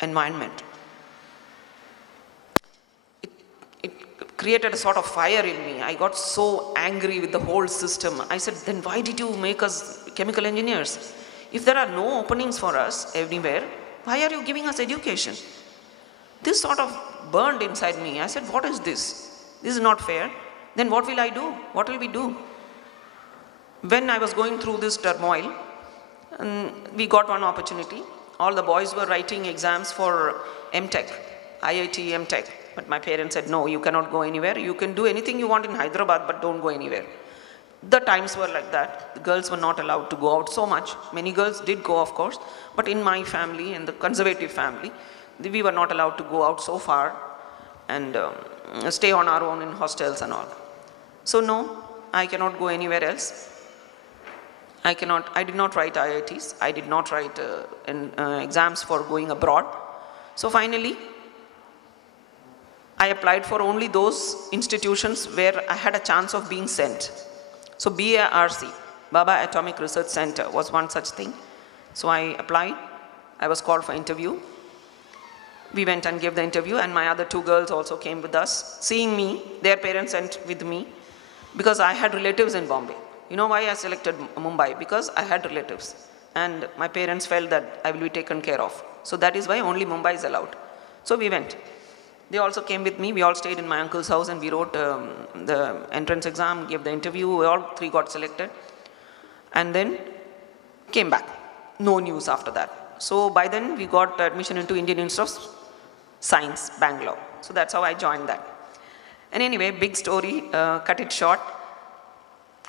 environment. It created a sort of fire in me. I got so angry with the whole system. I said, then why did you make us chemical engineers? If there are no openings for us anywhere, why are you giving us education? This sort of burned inside me. I said, what is this? This is not fair. Then what will I do? What will we do? When I was going through this turmoil, and we got one opportunity. All the boys were writing exams for MTech, IIT MTech. But my parents said, no, you cannot go anywhere. You can do anything you want in Hyderabad, but don't go anywhere. The times were like that. The girls were not allowed to go out so much. Many girls did go, of course. But in my family, in the conservative family, we were not allowed to go out so far and stay on our own in hostels and all. So no, I cannot go anywhere else. I did not write IITs. I did not write exams for going abroad. So finally, I applied for only those institutions where I had a chance of being sent. So BARC, Baba Atomic Research Center, was one such thing. So I applied. I was called for interview. We went and gave the interview, and my other two girls also came with us. Seeing me, their parents went with me because I had relatives in Bombay. You know why I selected Mumbai? Because I had relatives. And my parents felt that I will be taken care of. So that is why only Mumbai is allowed. So we went. They also came with me. We all stayed in my uncle's house and we wrote the entrance exam, gave the interview. We all three got selected. And then came back. No news after that. So by then we got admission into Indian Institute of Science, Bangalore. So that's how I joined that. And anyway, big story, cut it short.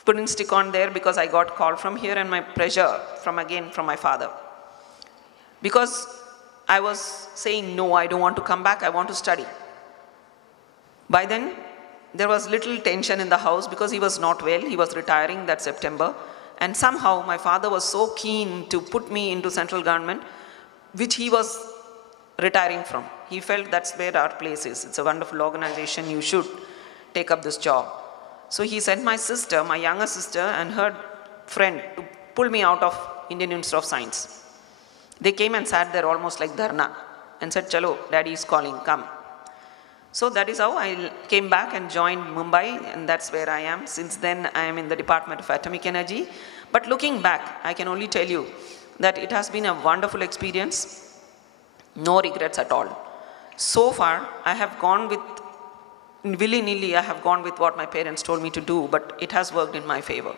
Couldn't stick on there because I got called from here and my pressure from my father. Because I was saying, no, I don't want to come back, I want to study. By then, there was little tension in the house because he was not well, he was retiring that September. And somehow my father was so keen to put me into central government, which he was retiring from. He felt that's where our place is. It's a wonderful organization, you should take up this job. So he sent my sister, my younger sister, and her friend to pull me out of Indian Institute of Science. They came and sat there almost like dharna and said, chalo, daddy is calling, come. So that is how I came back and joined Mumbai, and that's where I am. Since then, I am in the Department of Atomic Energy. But looking back, I can only tell you that it has been a wonderful experience. No regrets at all. So far, I have gone with willy-nilly, I have gone with what my parents told me to do, but it has worked in my favor.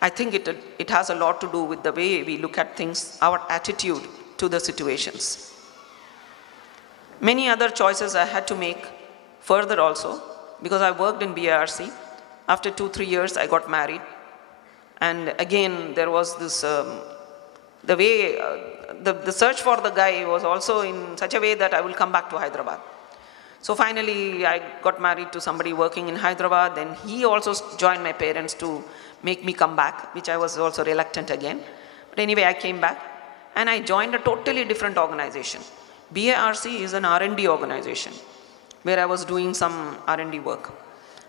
I think it has a lot to do with the way we look at things, our attitude to the situations. Many other choices I had to make further also, because I worked in BARC. After 2-3 years, I got married. And again, there was this, the search for the guy was also in such a way that I will come back to Hyderabad. So finally, I got married to somebody working in Hyderabad. Then he also joined my parents to make me come back, which I was also reluctant again. But anyway, I came back and I joined a totally different organization. BARC is an R&D organization where I was doing some R&D work.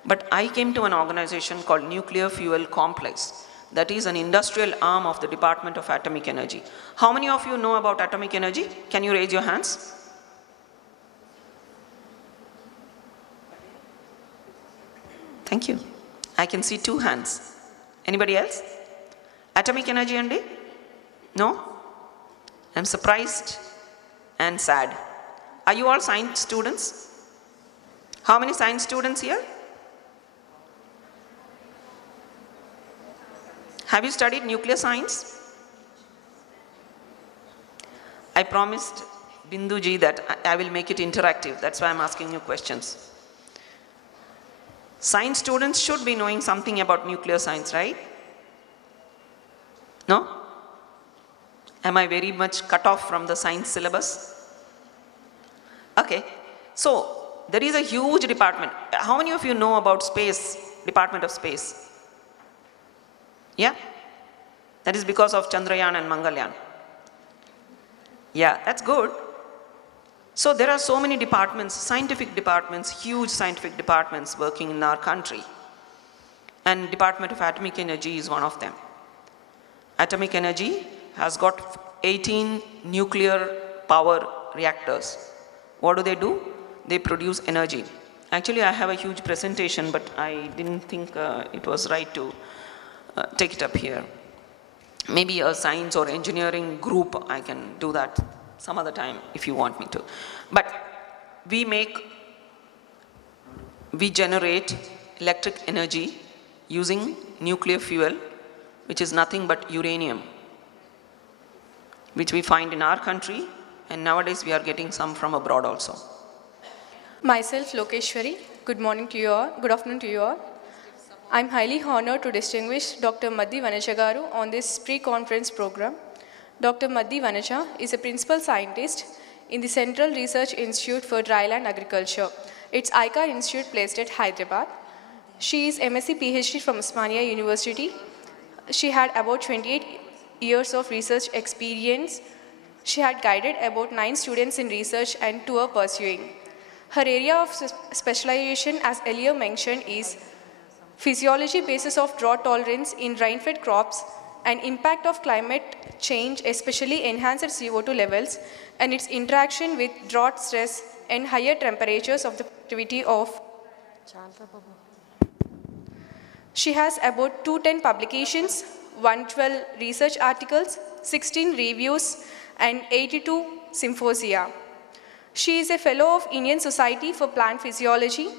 But I came to an organization called Nuclear Fuel Complex. That is an industrial arm of the Department of Atomic Energy. How many of you know about atomic energy? Can you raise your hands? Thank you. I can see 2 hands. Anybody else? Atomic energy, Andy? No? I'm surprised and sad. Are you all science students? How many science students here? Have you studied nuclear science? I promised Binduji that I will make it interactive. That's why I'm asking you questions. Science students should be knowing something about nuclear science, right? No? Am I very much cut off from the science syllabus? Okay, so there is a huge department. How many of you know about space, Department of Space? Yeah? That is because of Chandrayaan and Mangalyaan. Yeah, that's good. So there are so many departments, scientific departments, huge scientific departments working in our country. And Department of Atomic Energy is one of them. Atomic Energy has got 18 nuclear power reactors. What do? They produce energy. Actually, I have a huge presentation, but I didn't think it was right to take it up here. Maybe a science or engineering group, I can do that some other time if you want me to. But we generate electric energy using nuclear fuel, which is nothing but uranium, which we find in our country, and nowadays we are getting some from abroad also. Myself, Lokeshwari. Good morning to you all. Good afternoon to you all. I'm highly honored to distinguish Dr. Maddi Vanajagaru on this pre-conference program. Dr. Maddi Vanaja is a principal scientist in the Central Research Institute for Dryland Agriculture. It's ICAR Institute placed at Hyderabad. She is MSc PhD from Usmania University. She had about 28 years of research experience. She had guided about 9 students in research and 2 are pursuing. Her area of specialization, as earlier mentioned, is physiology basis of drought tolerance in rain-fed crops and impact of climate change, especially enhanced CO2 levels and its interaction with drought stress and higher temperatures of the activity of. She has about 210 publications, 112 research articles, 16 reviews and 82 symposia. She is a fellow of Indian Society for Plant Physiology.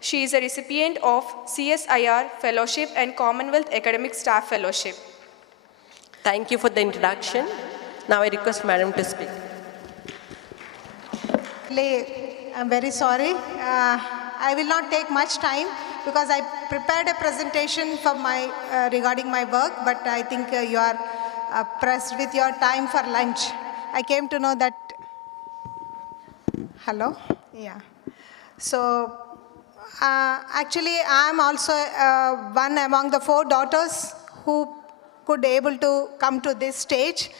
She is a recipient of CSIR Fellowship and Commonwealth Academic Staff Fellowship. Thank you for the introduction. Now I request Madam to speak. I'm very sorry. I will not take much time because I prepared a presentation for regarding my work, but I think you are pressed with your time for lunch. I came to know that. Hello? Yeah. So actually, I am also one among the 4 daughters who could able to come to this stage.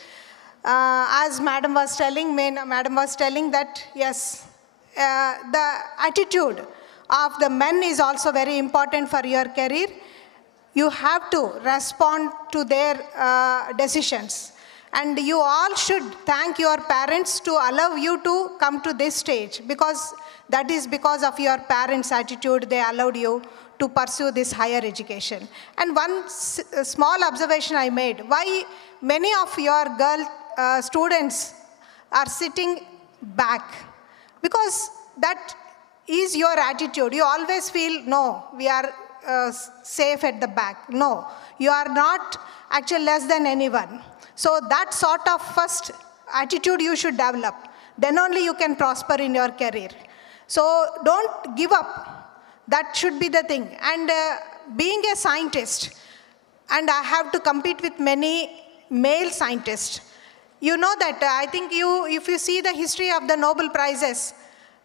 As Madam was telling that yes, the attitude of the men is also very important for your career. You have to respond to their decisions. And you all should thank your parents to allow you to come to this stage, because that is because of your parents' attitude they allowed you to pursue this higher education. And one small observation I made, why many of your girl students are sitting back? Because that is your attitude. You always feel, no, we are safe at the back. No, you are not actually less than anyone. So that sort of first attitude you should develop. Then only you can prosper in your career. So don't give up. That should be the thing. And being a scientist, and I have to compete with many male scientists. You know that I think if you see the history of the Nobel Prizes,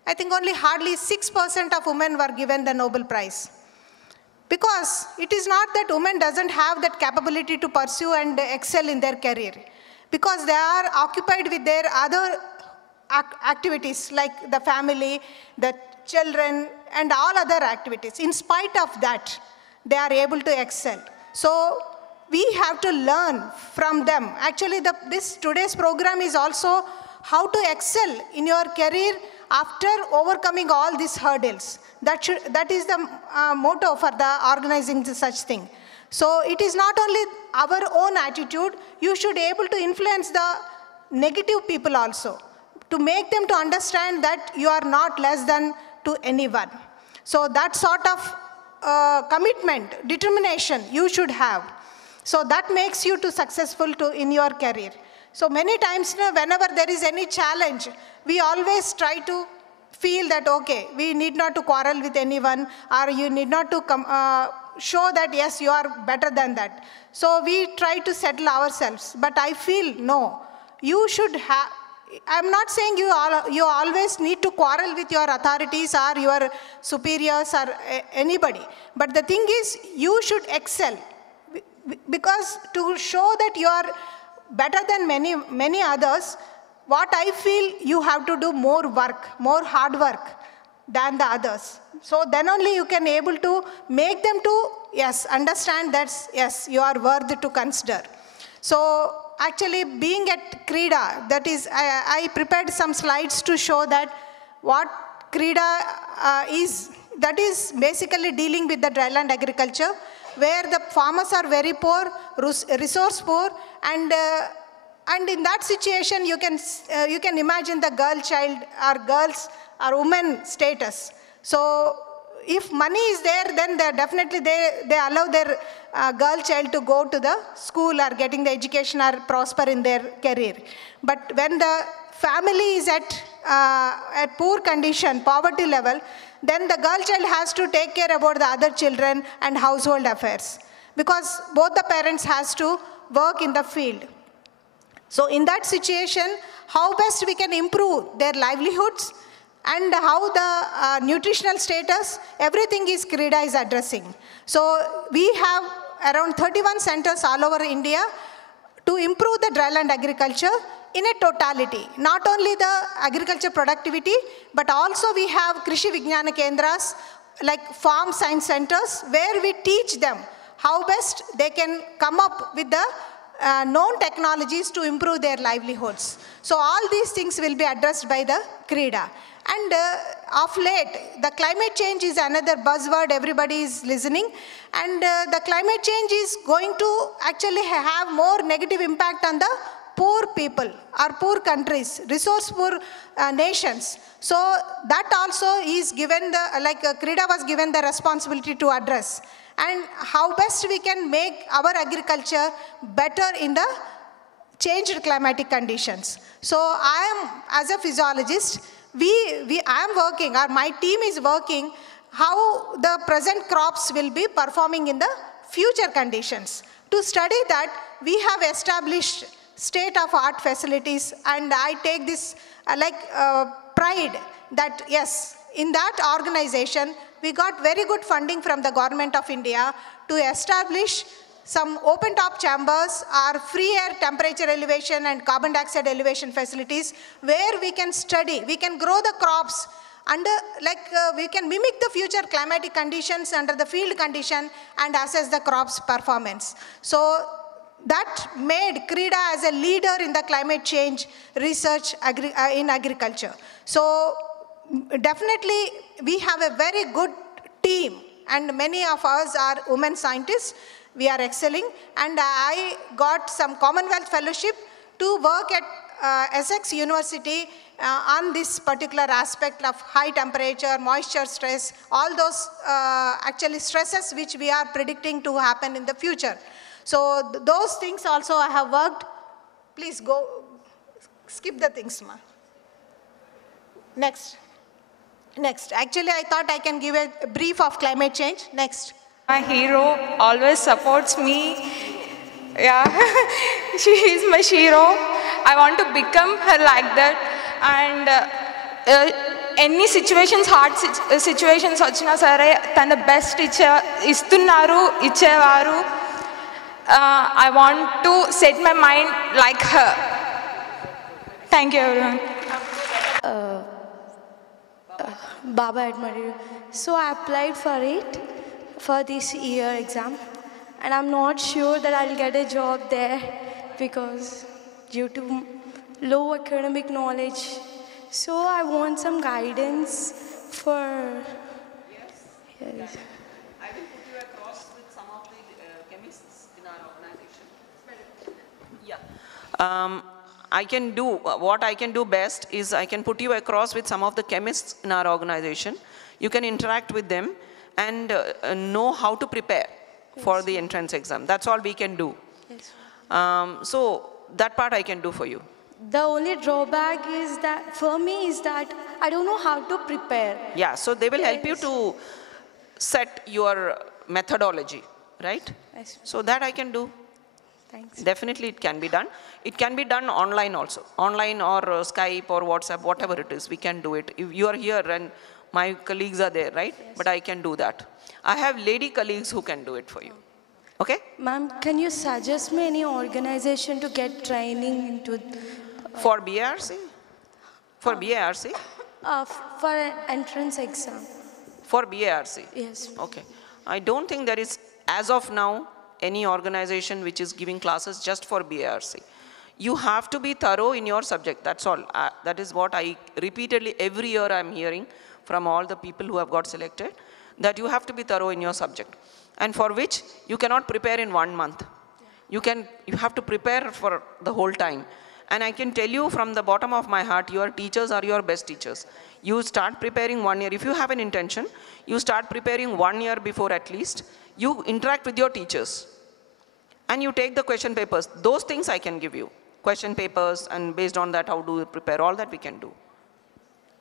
I think only hardly 6% of women were given the Nobel Prize. Because it is not that women doesn't have that capability to pursue and excel in their career. Because they are occupied with their other activities like the family, the children, and all other activities. In spite of that, they are able to excel. So we have to learn from them. Actually, today's program is also how to excel in your career after overcoming all these hurdles. That is the motto for the organizing such thing. So it is not only our own attitude, you should be able to influence the negative people also, to make them to understand that you are not less than to anyone. So that sort of commitment, determination you should have. So that makes you to successful in your career. So many times whenever there is any challenge, we always try to feel that, okay, we need not to quarrel with anyone, or you need not to show that, yes, you are better than that. So we try to settle ourselves. But I feel, no, you should I'm not saying you always need to quarrel with your authorities or your superiors or anybody. But the thing is, you should excel. Because to show that you are better than many others, what I feel, you have to do more work, more hard work than the others. So then only you can able to make them to, yes, understand that, yes, you are worthy to consider. So actually being at Krida, that is, I prepared some slides to show that what Krida is. That is basically dealing with the dryland agriculture, where the farmers are very poor, resource poor, and in that situation you can imagine the girls or women status. So if money is there, then definitely they allow their girl child to go to the school or getting the education or prosper in their career. But when the family is at poor condition, poverty level, then the girl child has to take care about the other children and household affairs, because both the parents has to work in the field. So in that situation, how best we can improve their livelihoods and how the nutritional status, everything is Krida is addressing. So we have around 31 centers all over India to improve the dryland agriculture in a totality. Not only the agriculture productivity, but also we have Krishi Vijnana Kendras, like farm science centers, where we teach them how best they can come up with the known technologies to improve their livelihoods. So all these things will be addressed by the Krida. And of late, the climate change is another buzzword everybody is listening. And the climate change is going to actually have more negative impact on the poor people or poor countries, resource poor nations. So that also is given Krida was given the responsibility to address. And how best we can make our agriculture better in the changed climatic conditions. So I am, as a physiologist, I am working, or my team is working, how the present crops will be performing in the future conditions. To study that, we have established state-of-art facilities, and I take this pride that, yes, in that organization, we got very good funding from the Government of India to establish some open-top chambers or free air temperature elevation and carbon dioxide elevation facilities, where we can study, we can grow the crops under, we can mimic the future climatic conditions under the field condition and assess the crop's performance. So that made Krida as a leader in the climate change research in agriculture. So definitely we have a very good team, and many of us are women scientists. We are excelling, and I got some Commonwealth Fellowship to work at Essex University on this particular aspect of high temperature, moisture stress, all those actually stresses which we are predicting to happen in the future. So those things also I have worked. Please go, skip the things, ma. Next. Actually, I thought I can give a brief of climate change. Next. My hero always supports me. Yeah, she is my hero. I want to become her like that. And any situations, hard situations, vachina sare, tana best istunnaru, ichevaru. I want to set my mind like her. Thank you, everyone. Baba admired. So I applied for it, for this year exam, and I'm not sure that I'll get a job there because due to low academic knowledge. So I want some guidance for. Yes. I will put you across with some of the chemists in our organization. Yeah. I can do, what I can do best is I can put you across with some of the chemists in our organization. You can interact with them and know how to prepare for the entrance exam. That's all we can do. Yes. So that part I can do for you. The only drawback is that, for me, is that I don't know how to prepare. Yeah, so they will help you to set your methodology, right? Yes. So that I can do. Thanks. Definitely it can be done. It can be done online also. Online or Skype or WhatsApp, whatever it is, we can do it. If you are here and my colleagues are there, right? Yes. But I can do that. I have lady colleagues who can do it for you. Okay? Ma'am, can you suggest me any organization to get training into? For BARC? For BARC? For an entrance exam. For BARC? Yes. Okay. I don't think there is, as of now, any organization which is giving classes just for BARC. You have to be thorough in your subject, that's all. That is what I repeatedly, every year I'm hearing from all the people who have got selected, that you have to be thorough in your subject. And for which you cannot prepare in 1 month. You have to prepare for the whole time. And I can tell you from the bottom of my heart, your teachers are your best teachers. You start preparing 1 year. If you have an intention, you start preparing 1 year before at least. You interact with your teachers. And you take the question papers. Those things I can give you. Question papers, and based on that, how do you prepare? All that we can do.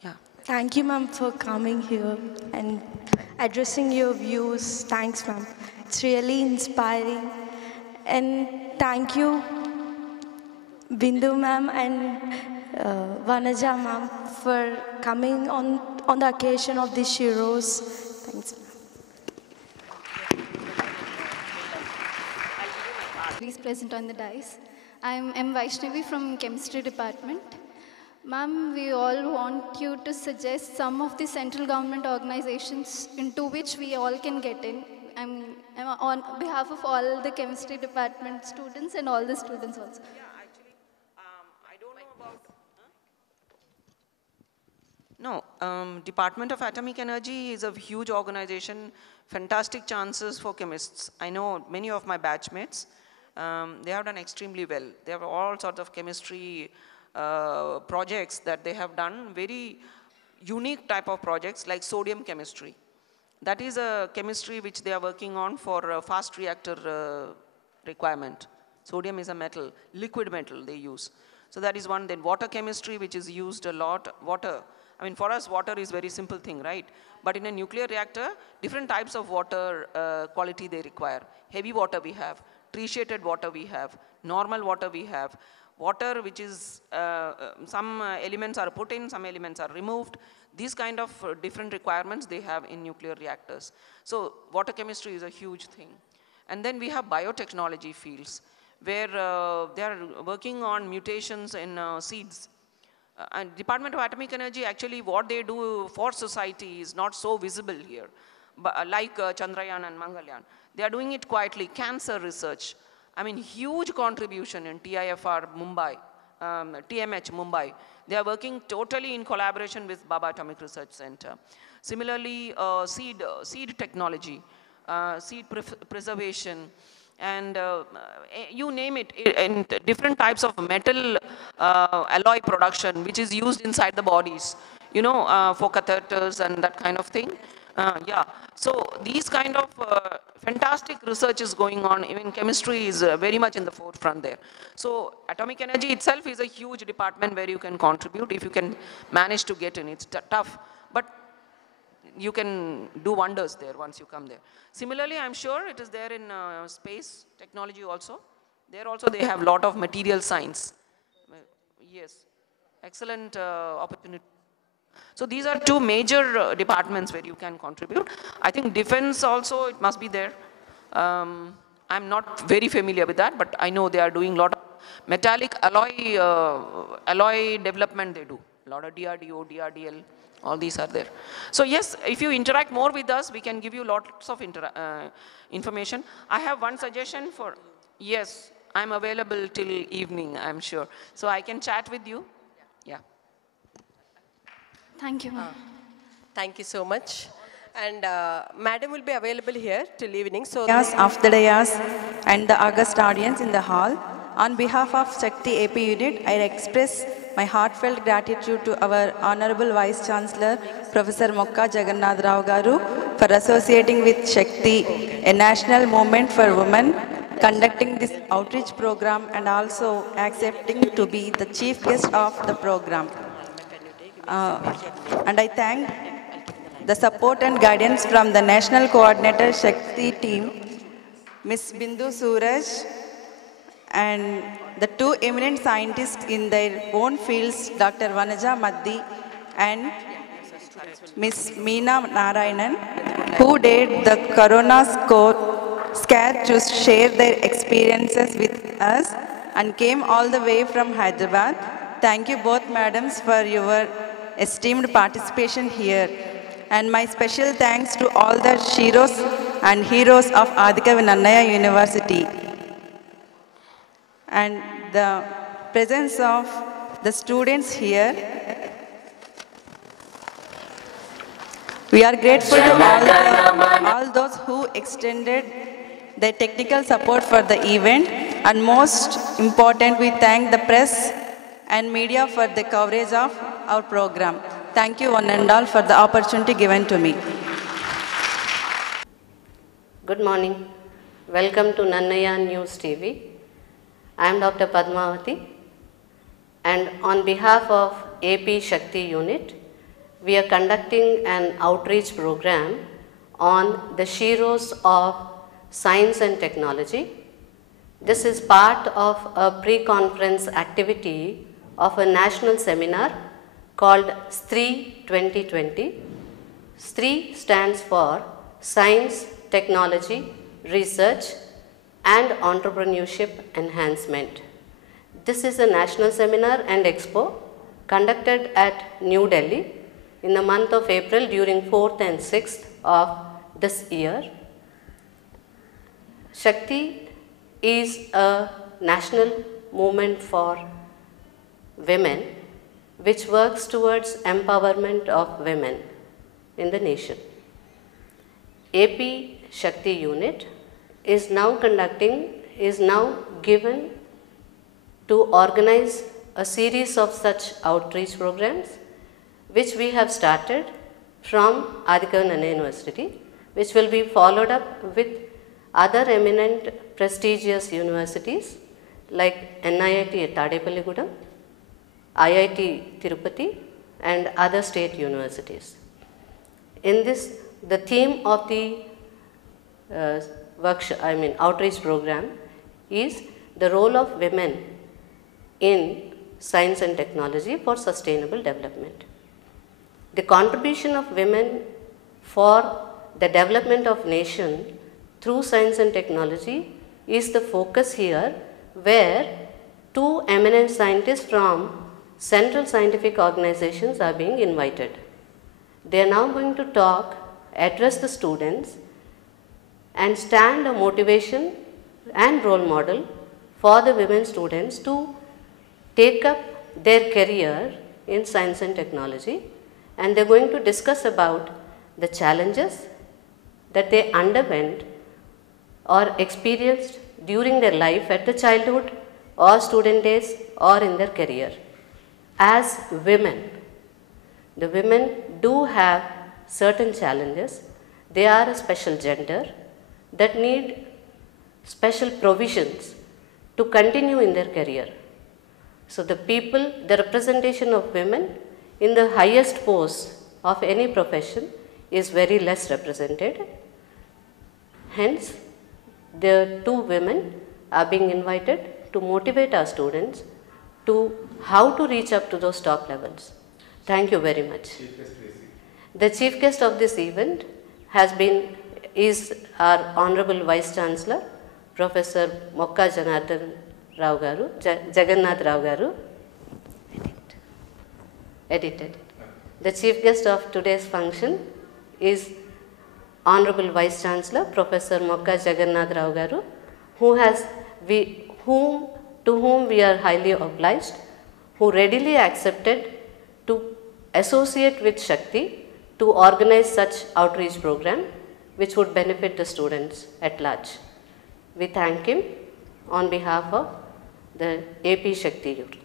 Yeah. Thank you, ma'am, for coming here and addressing your views. Thanks, ma'am. It's really inspiring. And thank you, Bindu ma'am and Vanaja ma'am, for coming on the occasion of these sheroes. Thanks, ma'am. Please present on the dais. I am M. Vaishnavi from Chemistry Department. Ma'am, we all want you to suggest some of the central government organizations into which we all can get in. I'm on behalf of all the Chemistry Department students and all the students also. Yeah, actually, I don't know about... No, Department of Atomic Energy is a huge organization, fantastic chances for chemists. I know many of my batchmates. They have done extremely well. They have all sorts of chemistry projects that they have done, very unique type of projects like sodium chemistry. That is a chemistry which they are working on for a fast reactor requirement. Sodium is a metal, liquid metal they use. So that is one. Then water chemistry, which is used a lot. Water, I mean, for us water is very simple thing, right? But in a nuclear reactor, different types of water quality they require. Heavy water we have. Tritiated water we have, normal water we have, water which is, some elements are put in, some elements are removed. These kind of different requirements they have in nuclear reactors. So water chemistry is a huge thing. And then we have biotechnology fields where they are working on mutations in seeds. And Department of Atomic Energy, actually what they do for society is not so visible here, but, like Chandrayaan and Mangalyaan. They are doing it quietly. Cancer research. I mean, huge contribution in TIFR Mumbai, TMH Mumbai. They are working totally in collaboration with Baba Atomic Research Center. Similarly, seed technology, seed preservation, and you name it, and different types of metal alloy production, which is used inside the bodies, you know, for catheters and that kind of thing. Yeah, so these kind of fantastic research is going on. Even chemistry is very much in the forefront there. So atomic energy itself is a huge department where you can contribute if you can manage to get in. It's tough, but you can do wonders there once you come there. Similarly, I'm sure it is there in space technology also. There also they have a lot of material science. Yes, excellent opportunity. So these are two major departments where you can contribute. I think defense also, it must be there. I'm not very familiar with that, but I know they are doing a lot of metallic alloy development they do. A lot of DRDO, DRDL, all these are there. So yes, if you interact more with us, we can give you lots of information. I have one suggestion for, yes, I'm available till evening, I'm sure. So I can chat with you. Yeah. Thank you, ma'am. Thank you so much. And Madam will be available here till evening. So of the dais and the august audience in the hall, on behalf of Shakthi AP unit, I express my heartfelt gratitude to our Honorable Vice Chancellor, Professor Mokkajagannadharao Garu, for associating with Shakthi, a national movement for women, conducting this outreach program and also accepting to be the chief guest of the program. And I thank the support and guidance from the National Coordinator Shakthi team, Ms. Bindusuraj, and the two eminent scientists in their own fields, Dr. Vanajamaddi and Ms. Meenaravindran, who dared the corona scare to share their experiences with us and came all the way from Hyderabad. Thank you both madams for your esteemed participation here. And my special thanks to all the sheroes and heroes of Adikavinanayauniversity University. And the presence of the students here. We are grateful to all those who extended their technical support for the event, and most important, we thank the press and media for the coverage of our program. Thank you one and all for the opportunity given to me. Good morning. Welcome to Nannaya News TV. I am Dr. Padmavati, and on behalf of AP Shakthi Unit, we are conducting an outreach program on the sheroes of science and technology. This is part of a pre-conference activity of a national seminar called STREE 2020. STREE stands for Science, Technology, Research and Entrepreneurship Enhancement. This is a national seminar and expo conducted at New Delhi in the month of April during 4th and 6th of this year. Shakthi is a national movement for women which works towards empowerment of women in the nation. AP Shakthi Unit is now given to organize a series of such outreach programs which we have started from Adikavinanayauniversity University, which will be followed up with other eminent prestigious universities like NIIT at Tadepalligudam, IIT Tirupati and other state universities. In this, the theme of the outreach program is the role of women in science and technology for sustainable development. The contribution of women for the development of nation through science and technology is the focus here, where two eminent scientists from central scientific organizations are being invited. They are now going to talk, address the students and stand a motivation and role model for the women students to take up their career in science and technology. And they are going to discuss about the challenges that they underwent or experienced during their life at the childhood or student days or in their career. As women, the women do have certain challenges. They are a special gender that need special provisions to continue in their career. So the representation of women in the highest posts of any profession is very less represented. Hence, the two women are being invited to motivate our students to how to reach up to those top levels. Thank you very much. The chief guest of this event is our Honorable Vice Chancellor, Professor Jagannath Rao Garu. Edited. The chief guest of today's function is Honorable Vice Chancellor, Professor Jagannath Rao Garu, to whom we are highly obliged, who readily accepted to associate with Shakthi to organize such outreach program which would benefit the students at large. We thank him on behalf of the AP Shakthi Unit.